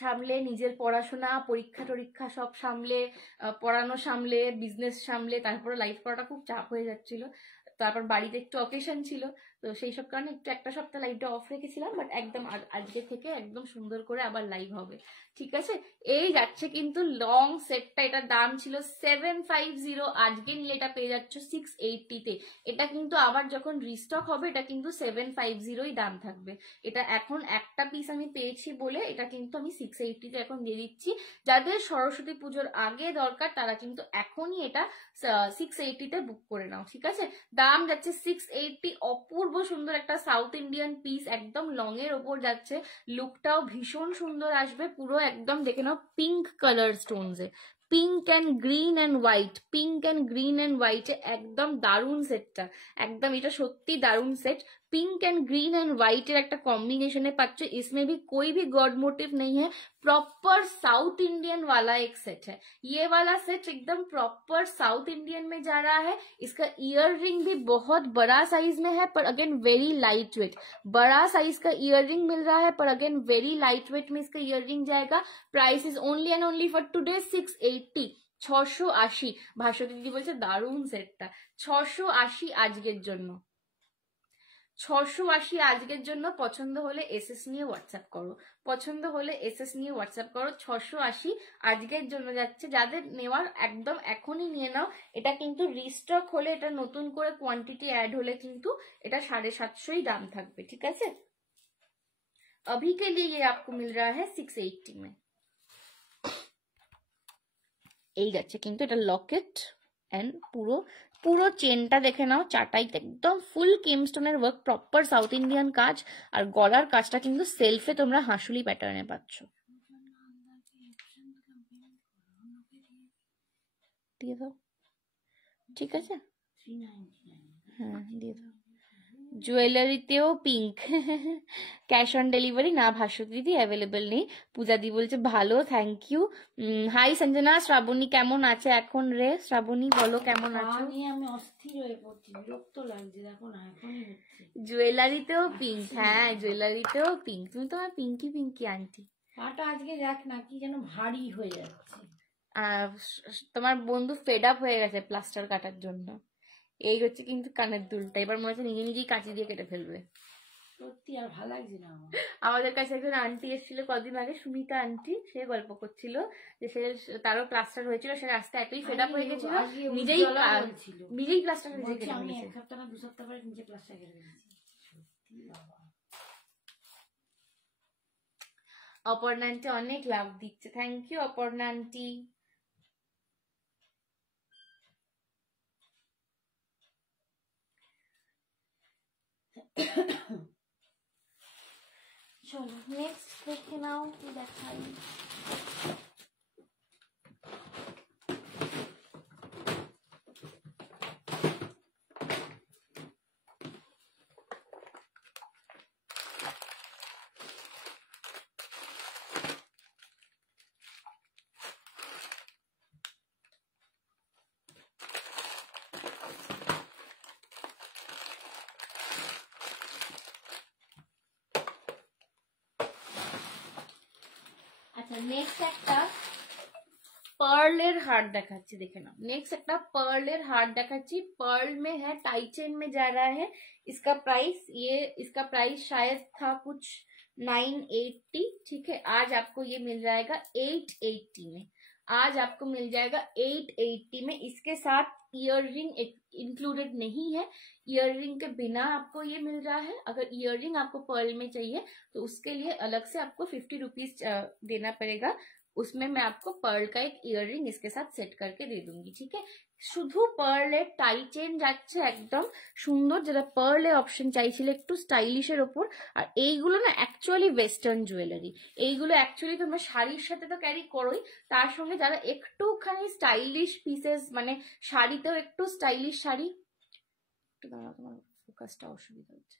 সামলে, নিজের পড়াশোনা, পরীক্ষা টরীক্ষা সব সামলে, পড়ানো সামলে, বিজনেস সামলে, তারপরে লাইভ করাটা খুব চাপ হয়ে যাচ্ছিল। তারপর বাড়িতে একটু অকেশন ছিল, তো সেই সব কারণে একটু একটা সপ্তাহ লাইভটা অফ রেখেছিলাম। বাট একদম আজকে থেকে একদম সুন্দর করে আবার লাইভ হবে, ঠিক আছে। এই যাচ্ছে কিন্তু লং সেটটা, এটার দাম ছিল 750, আজকে নিলে এটা পেয়ে যাচ্ছ 680-তে। এটা কিন্তু আবার যখন রিস্টক হবে এটা কিন্তু 750-ই দাম থাকবে। এটা এখন একটা পিস আমি পেয়েছি বলে এটা কিন্তু আমি 680-তে এখন দিয়ে দিচ্ছি। যাদের সরস্বতী পুজোর আগে দরকার তারা কিন্তু এখনই এটা 680-তে বুক করে নাও, ঠিক আছে। দাম যাচ্ছে 680। অপূর্ব সুন্দর একটা সাউথ ইন্ডিয়ান পিস, একদম লং এর ওপর যাচ্ছে, লুকটাও ভীষণ সুন্দর আসবে। পুরো একদম দেখে নাও পিঙ্ক কালার স্টোনসে, pink and green and white, pink and green and হোয়াইটে একদম দারুণ সেটটা, একদম এটা সত্যি দারুণ set. Pink and green and white একটা कॉम्बिनेशन है पाচ্ছ। इसमें भी कोई भी गॉड मोटिव नहीं है, प्रॉपर साउथ इंडियन वाला एक सेट है। ये वाला सेट एकदम प्रॉपर साउथ इंडियन में जा रहा है। इसका ईयर रिंग भी बहुत बड़ा साइज में है, पर अगेन वेरी लाइट वेट। बड़ा साइज का ईयर रिंग मिल रहा है, पर अगेन वेरी लाइट वेट में इसका ईयर रिंग जाएगा। Price is only and only for today 680, 680। Bhaswati দিদি বলছে দারুণ সেটটা, 680 আজকের জন্য। 680 আজকের জন্য। পছন্দ হলে এসএস নিয়ে হোয়াটসঅ্যাপ করো, পছন্দ হলে এসএস নিয়ে হোয়াটসঅ্যাপ করো। 680 আজকের জন্য যাচ্ছে, যাদের নেওয়ার একদম এখনই নিয়ে নাও। এটা কিন্তু রিস্টক হলে, এটা নতুন করে কোয়ান্টিটি অ্যাড হলে কিন্তু এটা 750 দাম থাকবে, ঠিক আছে। अभी के लिए ये आपको मिल रहा है 680 में। এই যাচ্ছে কিন্তু এটা লকেট এন্ড পুরো পুরো চেনটা দেখে নাও, চাটাইতে একদম ফুল কেমস্টোনের ওয়ার্ক, প্রপার সাউথ ইন্ডিয়ান কাজ। আর গলার কাজটা কিন্তু সেলফে তোমরা হাঁসুলি প্যাটার্নে পাচ্ছ। দিয়ে দাও, ঠিক আছে, হ্যাঁ দিয়ে দাও। জুয়েলারিতেও পিঙ্ক, ক্যাশ অন ডেলিভারি না ভাস্বতী দিদি অ্যাভেলেবেল নেই। পূজা দি বলছে ভালো, thank you. Hi Sanjana, Shrabani কেমন আছে এখন রে? শ্রাবণী বলো কেমন আছো? আমি অস্থির হয়ে পড়ছি, বিরক্ত লাগছে, দেখো না এখনই হচ্ছে। জুয়েলারিতেও পিঙ্ক, হ্যাঁ জুয়েলারিতেও পিঙ্ক। তুমি তো আমার পিঙ্কি পিঙ্কি আন্টি। পাটা আজকে দেখ না কি যেন ভারী হয়ে যাচ্ছে। তোমার বন্ধু ফেড আপ হয়ে গেছে প্লাস্টার কাটার জন্য। এই হচ্ছে কিন্তু কানের দুলটা, এবার মনে হচ্ছে নিজে নিজেই কাঁচি দিয়ে কেটে ফেলবে। সত্যি আর ভালো লাগছে না আমার। আমাদের কাছে একজন আন্টি এসেছিল কদিন আগে, সুমিতা আন্টি, সে গল্প করছিল যে সে তারও প্লাস্টার হয়েছিল, সে রাস্তায় এতই ফেড আপ হয়ে গেছিল, নিজেই প্লাস্টার হয়ে গেছে। আমি এক সপ্তাহ না 2 সপ্তাহ পরে নিজে প্লাস্টার কেটে ফেলেছি। সত্যি বাবা। অপর্ণা আন্টি অনেক লাভ দিচ্ছে, থ্যাংক ইউ অপর্ণা আন্টি। চলো নেক্সট দেখে নাও, কি দেখাই। আচ্ছা নেক্সট একটা पर्लेर हार्ट दिखाচ্ছি, দেখে নাও। नेक्स्ट একটা पर्लेर हार्ट दिखाচ্ছি, पर्ल में है, टाई चेन में जा रहा है। इसका प्राइस शायद था कुछ 980, ठीक है। आज आपको ये मिल जाएगा 880 में, आज आपको मिल जाएगा 880 में। इसके साथ ईयररिंग इंक्लूडेड नहीं है, ईयररिंग के बिना आपको ये मिल रहा है। अगर ईयररिंग आपको पर्ल में चाहिए तो उसके लिए अलग से आपको 50 रुपीज देना पड़ेगा, उसमें मैं आपको पर्ल का एक ईयररिंग इसके साथ सेट करके दे दूंगी, ठीक है। শুধু পার্লের টাই চেন যাচ্ছে একদম সুন্দর, যেটা পার্লের অপশন চাইছিল একটু স্টাইলিশের ওপর। আর এইগুলো না অ্যাকচুয়ালি ওয়েস্টার্ন জুয়েলারি, এইগুলো অ্যাকচুয়ালি তোমরা শাড়ির সাথে তো ক্যারি করোই, তার সঙ্গে যারা একটুখানি স্টাইলিশ পিসেস, মানে শাড়িতেও একটু স্টাইলিশ শাড়ি, একটু দাঁড়াও তোমার ফোকাসটা অসুবিধা হচ্ছে,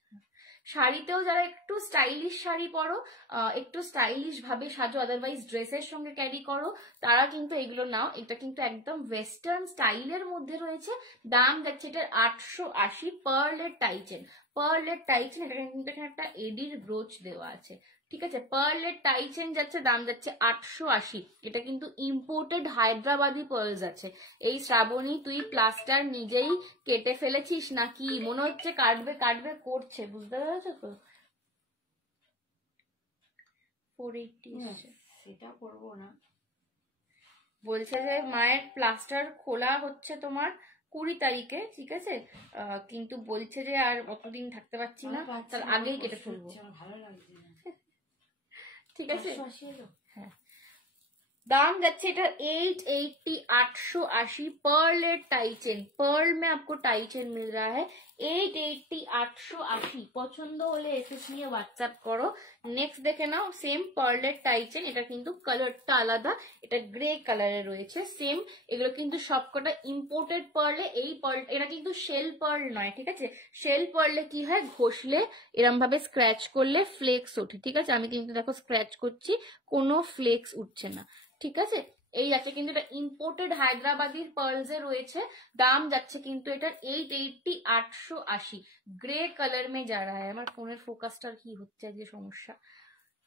শাড়িতেও যারা একটু স্টাইলিশ শাড়ি পরো, একটু স্টাইলিশ ভাবে সাজো, আদারওয়াইজ ড্রেসের সঙ্গে ক্যারি করো, তারা কিন্তু এগুলো নাও। এটা কিন্তু একদম ওয়েস্টার্ন স্টাইলের মধ্যে রয়েছে। দাম যাচ্ছে এটার 880, পার্লের টাই চেন, পার্লের টাই চেন। এটা কিন্তু এখানে একটা এডির ব্রোচ দেওয়া আছে, ঠিক আছে। পার্লের টাই চেন যাচ্ছে, দাম যাচ্ছে 880। এটা কিন্তু ইম্পোর্টেড হায়দ্রাবাদি পার্লস আছে। এই শ্রাবণী তুই প্লাস্টার নিজেই কেটে ফেলেছিস নাকি? মনে হচ্ছে কাটবে কাটবে করছে, বুঝতে পেরেছো তো। 480 সেটা করবো না, বলছে যে মায়ের প্লাস্টার খোলা হচ্ছে তোমার 20 তারিখে, ঠিক আছে। কিন্তু বলছে যে আর অতদিন থাকতে পারছি না, তার আগেই কেটে ফেলবো। ভালো লাগছে না, ঠিক আছে। হ্যাঁ दाम যাচ্ছে এটা 880, 880। पर्ल टाई चेन, पर्ल में आपको टाई चेन मिल रहा है 880, 880। পছন্দ হলে এসএস নিয়ে হোয়াটসঅ্যাপ করো। নেক্সট দেখে নাও, সেম পার্লের টাই চেন, এটা কিন্তু কালারটা আলাদা, এটা গ্রে কালারে রয়েছে সেম। এগুলো কিন্তু সবকটা ইম্পোর্টেড পার্লে। এই পার্ল, এটা কিন্তু শেল পার্ল নয়, ঠিক আছে। শেল পার্লে কি হয়, ঘষলে এরম ভাবে স্ক্র্যাচ করলে ফ্লেক্স ওঠে, ঠিক আছে। আমি কিন্তু দেখো স্ক্র্যাচ করছি, কোনো ফ্লেক্স উঠছে না, ঠিক আছে। এই যাচ্ছে কিন্তু এটা ইম্পোর্টেড হায়দ্রাবাদির পার্লসে রয়েছে। দাম যাচ্ছে কিন্তু এটার 880, 880। গ্রে কালার মে যা রা হ্যায়। আমার ফোনের ফোকাসটার কি হচ্ছে যে সমস্যা।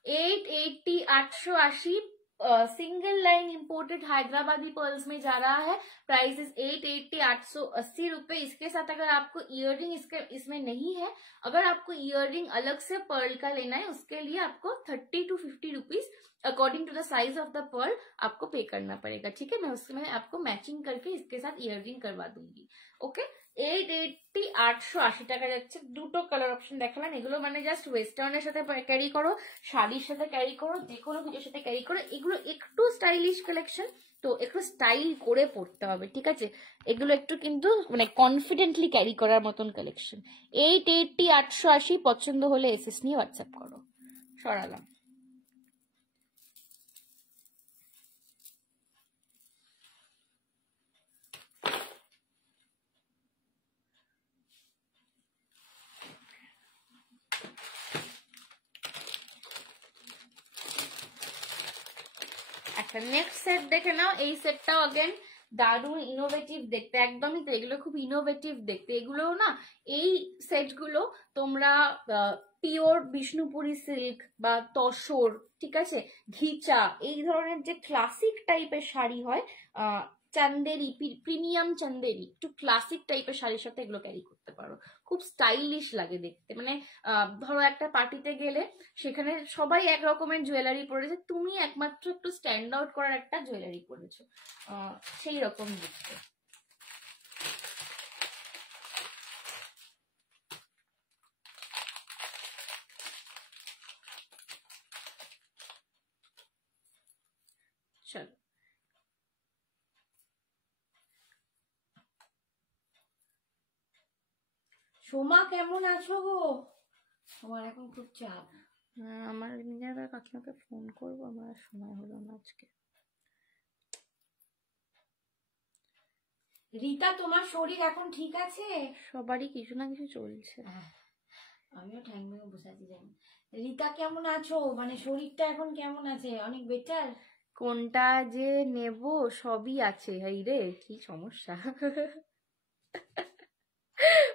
880, 880 single line imported Hyderabadi pearls में जा रहा है। प्राइस इज 880, 880 रुपए। इसके साथ अगर आपको इयररिंग इसमें नहीं है, अगर आपको इयररिंग अलग से पर्ल का लेना है, उसके लिए आपको 30 to 50 rupees according to the size of the pearl आपको पे करना पड़ेगा। ठीक है, मैं उसमें आपको मैचिंग करके इसके साथ इयररिंग करवा दूंगी। ओके, 880, 880 টাকা যাচ্ছে। দুটো কালার অপশন দেখালাম, এগুলো মানে জাস্ট ওয়েস্টার্নের সাথে ক্যারি করো, শাড়ির সাথে ক্যারি করো, যে কোনো কিছুর সাথে ক্যারি করো। এগুলো একটু স্টাইলিশ কালেকশন, তো একটু স্টাইল করে পড়তে হবে। ঠিক আছে, এগুলো একটু কিন্তু মানে কনফিডেন্টলি ক্যারি করার মতন কালেকশন। 880, 880 পছন্দ হলে এসএস নিয়ে হোয়াটসঅ্যাপ করো। সরালাম। আচ্ছা, নেক্সট সেট দেখে নাও। এই সেটটাও अगेन দারুণ ইনোভেটিভ দেখতে, একদমই তো, এগুলো খুব ইনোভেটিভ দেখতে। এগুলো না, এই সেটগুলো তোমরা পিওর বিষ্ণুপুরি সিল্ক বা তসর, ঠিক আছে, ঘিচা, এই ধরনের যে ক্লাসিক টাইপের শাড়ি হয়, চান্দেরি, প্রিমিয়াম চান্দেরি, একটু ক্লাসিক টাইপের শাড়ির সাথে এগুলো ক্যারি করতে পারো। খুব স্টাইলিশ লাগে দেখতে। মানে ধরো একটা পার্টিতে গেলে সেখানে সবাই এক রকমের জুয়েলারি পরেছে, তুমি একমাত্র একটু স্ট্যান্ড আউট করার একটা জুয়েলারি পরেছো, সেই রকম দেখতে। চলো, সোমা কেমন আছো গো? তোমার এখন খুব চাপ। আমার নিজের কাকিমাকে ফোন করবো, আমার সময় হলো না আজকে। রীতা, তোমার শরীর এখন ঠিক আছে? সবারই কিছু না কিছু চলছে। আমিও ঠ্যাং ভেঙে বসে আছি জানি। রীতা কেমন আছো? মানে শরীরটা এখন কেমন আছে? অনেক বেটার? কোনটা যে নেব সবই আছে। এই রে, কি সমস্যা!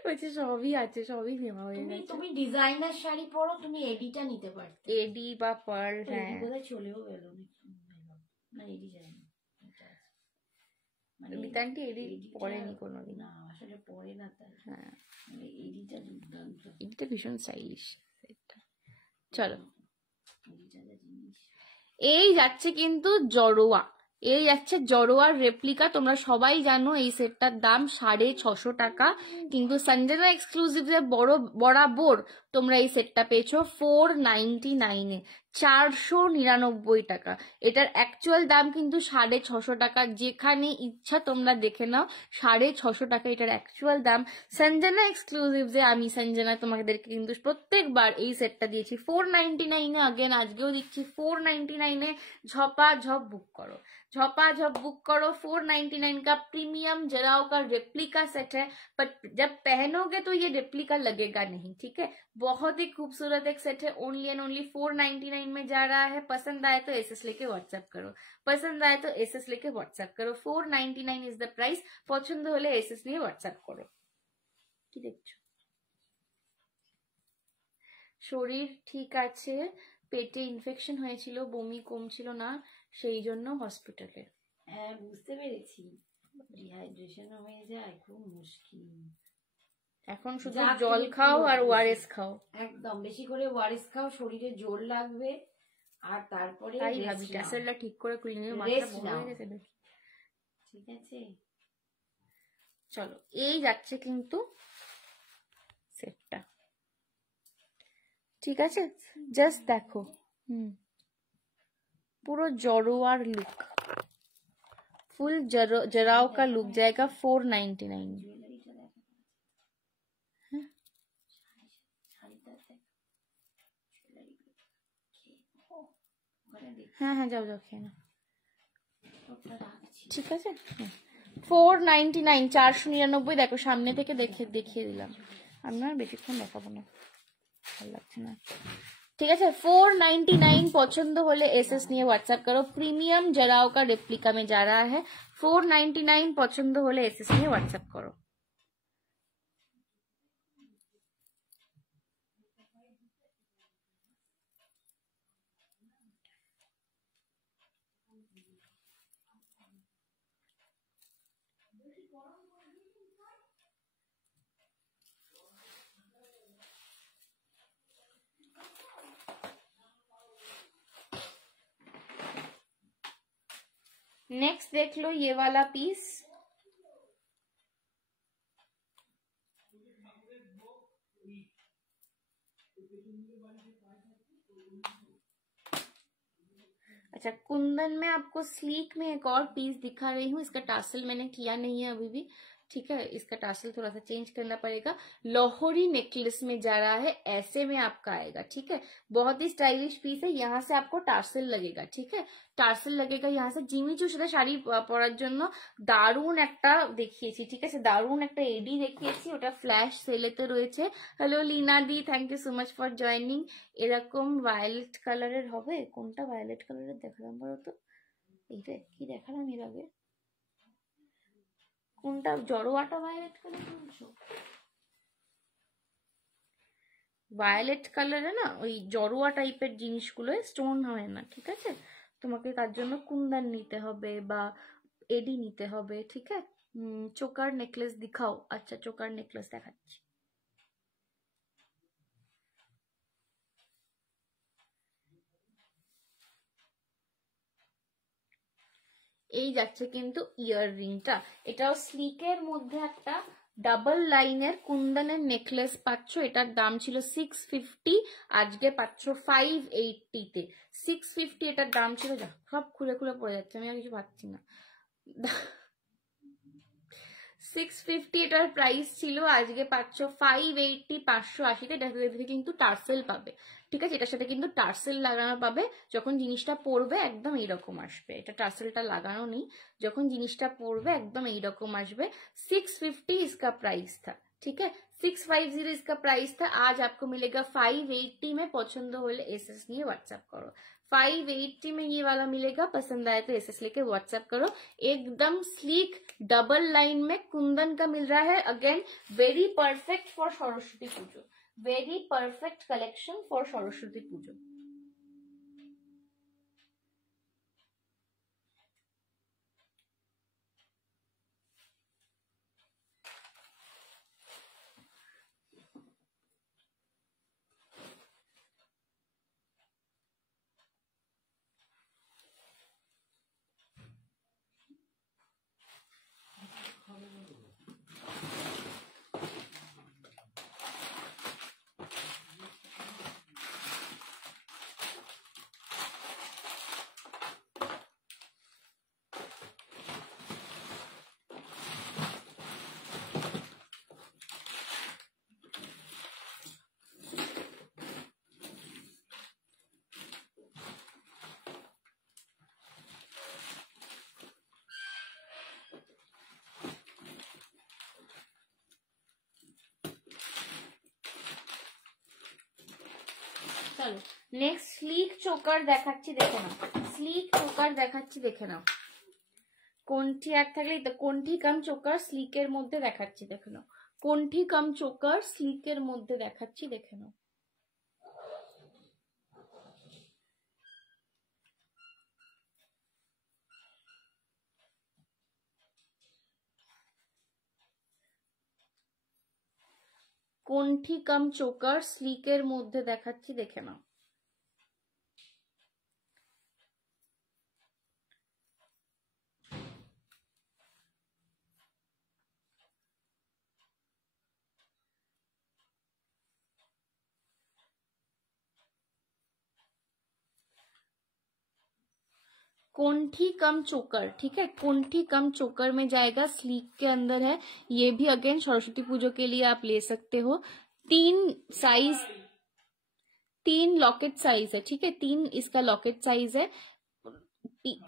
বলছে সবই আছে, সবই নেওয়া হয়ে গেছে। তুমি ডিজাইনার শাড়ি পরো, তুমি এডিটা নিতে পারতে। এডি বা পার্ল, হ্যাঁ। বোধহয় চলেও গেল না, এডি যায় না। রিতান্টি এডি পরেনি কোনোদিন। না, আসলে পরে না তাই। হ্যাঁ, মানে এডিটা দুর্দান্ত, এডিটা ভীষণ স্টাইলিশ। চলো, এই যাচ্ছে কিন্তু জড়োয়া, এই যাচ্ছে জড়োয়ার রেপ্লিকা। তোমরা সবাই জানো এই সেটটার দাম 650 টাকা, কিন্তু সঞ্জনা এক্সক্লুসিভে বরাবর তোমরা এই সেটটা পেয়েছো 499 এ, 499 টাকা। এটার অ্যাকচুয়াল দাম কিন্তু 650 টাকা। যেখানে ইচ্ছা তোমরা দেখে নাও, 650 টাকা এটার অ্যাকচুয়াল দাম। সঞ্জনা এক্সক্লুসিভে আমি সঞ্জনা তোমাদেরকে কিন্তু প্রত্যেকবার এই সেটটা দিয়েছি 499 এ। अगेन আজকেও দিচ্ছি 499 এ। ঝপাঝপ বুক করো, झपाझप बुक करो। 499 का प्रीमियम जराओ का रेप्लिका सेट है, पर जब पहनोगे तो ये रेप्लिका लगेगा नहीं। ठीक है, बहुत ही खूबसूरत एक सेट है। ओनली एंड ओनली 499 में जा रहा है। पसंद आए तो एसएस लेके व्हाट्सएप करो, पसंद आए तो एसएस लेके व्हाट्सएप करो। 499 इज द प्राइस। पसंद হলে एसएस নিয়ে व्हाट्सएप করো। কি দেখছো? শরীর ঠিক আছে, পেটে ইনফেকশন হয়েছিল, বমি কমছিল না, সেই জন্য হসপিটালে। হ্যাঁ, বুঝতে পেরেছি। ডিহাইড্রেশন হয়ে যায়, খুব মুশকিল। এখন শুধু জল খাও আর ওআরএস খাও, একদম বেশি করে ওআরএস খাও, শরীরে জোর লাগবে। আর তারপরে তাই ভাবি ট্যাসেলটা ঠিক করে খুলে নিয়ে মাথা বড় হয়ে গেছে নাকি। ঠিক আছে, চলো, এই যাচ্ছে কিন্তু সেটটা। ঠিক আছে, জাস্ট দেখো, पूरा जरोआर लुक, फुल जराव का लुक जाएगा 499। हाँ हाँ, जाओ जाओ खेना। ঠিক আছে, 499, 499। দেখো সামনে থেকে দেখিয়ে দিলাম, আমি না বেশিক্ষণ দেখাবো না, ভালো লাগছে না। ठीक है, 499। पसंद होले एसएस निये व्हाट्सएप करो। प्रीमियम जराओ का रेप्लिका में जा रहा है 499। पसंद होले एसएस निये व्हाट्सएप करो। नेक्स्ट देख लो ये वाला पीस, अच्छा कुंदन में आपको स्लीक में एक और पीस दिखा रही हूँ, इसका टासल मैंने किया नहीं है अभी भी, ठीक है, इसका टासल थोड़ा सा चेंज करना पड़ेगा। लाहौरी नेकलेस में जा रहा है, ऐसे में आपका आएगा, ठीक है, बहुत ही स्टाइलिश पीस है। यहाँ से आपको टार्सल लगेगा, ठीक है, টার্সেল लगेगा यहाँ से। জিমি চুর সাথে শাড়ি পরার জন্য দারুণ একটা দেখিয়েছি, ঠিক আছে, দারুণ একটা এডি দেখিয়েছি, ওটা ফ্ল্যাশ সেলেতে রয়েছে। হ্যালো লীনা দি, thank you so much for joining. এরকম ভায়োলেট কালারের হবে, কোনটা ভায়োলেট কালারের দেখালাম বলো তো, এইটা কি দেখালাম এর আগে, কোনটা জড়োয়াটা ভায়োলেট কালার বলছো? ভায়োলেট কালারে না ওই জড়োয়া টাইপের জিনিসগুলো স্টোন হয় না, ঠিক আছে, তোমাকে তার জন্য কুন্দন নিতে হবে বা এডি নিতে হবে, ঠিক আছে। চোকার নেকলেস দিখাও, আচ্ছা চোকার নেকলেস দেখাচ্ছি। এই যাচ্ছে কিন্তু ইয়াররিংটা, এটাও স্লিকের মধ্যে একটা ডাবল লাইনের কুন্দনের নেকলেস পাচ্ছ, এটার দাম ছিল 650, আজকে পাচ্ছ 580 তে। 650 এটার দাম ছিল, যা সব খুলে খুলে পড়ে যাচ্ছে, আমি আর কিছু পাচ্ছি না। 650 এটার প্রাইস ছিল, আজকে পাচ্ছ 580, 580 তে। এটা কিন্তু টার্সেল পাবে, ঠিক আছে, এটার সাথে কিন্তু টার্সেল লাগানো পাবে। যখন জিনিসটা পরবে একদম এইরকম আসবে, এটা টার্সেলটা লাগানো নেই, যখন জিনিসটা পরবে একদম এইরকম আসবে। 650 इसका प्राइस था, ठीक है, 650 इसका प्राइस था। आज आपको मिलेगा 580 में। पसंद हो एसएस लिए व्हाट्सएप करो, 580 में ये वाला मिलेगा। पसंद आए तो एसएस लेके व्हाट्सएप करो। एकदम स्लीक डबल लाइन में कुंदन का मिल रहा है, again very perfect for Saraswati Pujo, very perfect collection for Saraswati Pujo. চলো নেক্সট স্লিক চোকার দেখাচ্ছি, দেখে নাও, স্লিক চোকার দেখাচ্ছি দেখে নাও। কোনটি আর থাকলে কোনটি কাম চোকার স্লিকের মধ্যে দেখাচ্ছি দেখে নাও, কোনটি কাম চোকার স্লিকের মধ্যে দেখাচ্ছি দেখে নাও। কোনটি কাম চোকার স্লিকের মধ্যে দেখাচ্ছি দেখে নাও। कोंठी कम चोकर, ठीक है, कोंठी कम चोकर में जाएगा, स्लीक के अंदर है। ये भी अगेन सरस्वती पूजा के लिए आप ले सकते हो। 3 लॉकेट साइज है, ठीक है, 3 इसका लॉकेट साइज है।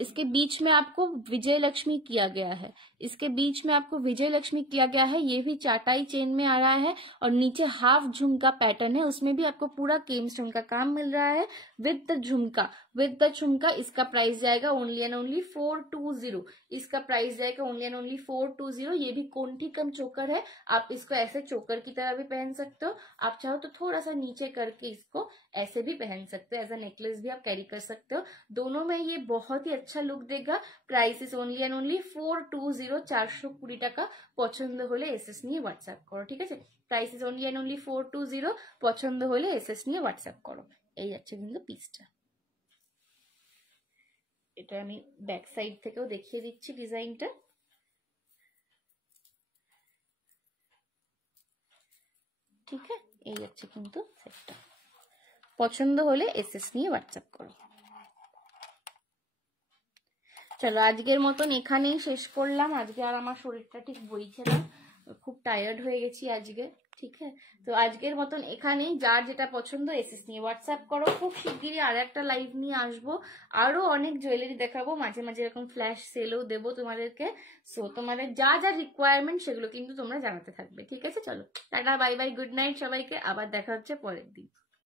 इसके बीच में आपको विजय लक्ष्मी किया गया है, इसके बीच में आपको विजय लक्ष्मी किया गया है। ये भी चाटाई चेन में आ रहा है और नीचे हाफ झुमका पैटर्न है, उसमें भी आपको पूरा केम स्टोन का काम मिल रहा है विद द झुमका, विद द झुमका। इसका प्राइस जाएगा ओनली एंड ओनली 420, इसका प्राइस जाएगा ओनली एंड ओनली 420। ये भी कोंठी कम चोकर है, आप इसको ऐसे चोकर की तरह भी पहन सकते हो, आप चाहो तो थोड़ा सा नीचे करके इसको ऐसे भी पहन सकते हो, एज अ नेकलेस भी आप कैरी कर सकते हो। दोनों में ये बहुत ही अच्छा लुक देगा। Price is only and only 420, 420 টাকা। পছন্দ হলে এসএস নিয়ে হোয়াটসঅ্যাপ করো, ঠিক আছে, price is only and only 420, পছন্দ হলে এসএস নিয়ে হোয়াটসঅ্যাপ করো। এই যাচ্ছে কিন্তু পিসটা। এটা আমি ব্যাক সাইড থেকেও দেখিয়ে দিচ্ছি ডিজাইনটা। ঠিক আছে, এই হচ্ছে কিন্তু সেটটা। পছন্দ হলে এসএস নিয়ে হোয়াটসঅ্যাপ করো। চলো আজকের মতন এখানেই শেষ করলাম। আজকে আর আমার শরীরটা ঠিক বইছে না, খুব টায়ার্ড হয়ে গেছি আজকে। ঠিক আছে, তো আজকের মতন এখানেই। যার যেটা পছন্দ এসএস নিয়ে হোয়াটসঅ্যাপ করো। খুব শিগগিরই আর একটা লাইভ নিয়ে আসবো, আরো অনেক জুয়েলারি দেখাবো, মাঝে মাঝে এরকম ফ্ল্যাশ সেলও দেবো তোমাদেরকে। সো তোমাদের যা যা রিকোয়ারমেন্ট সেগুলো কিন্তু তোমরা জানাতে থাকবে। ঠিক আছে, চলো tata, bye bye, good night সবাইকে, আবার দেখা হচ্ছে পরের দিন।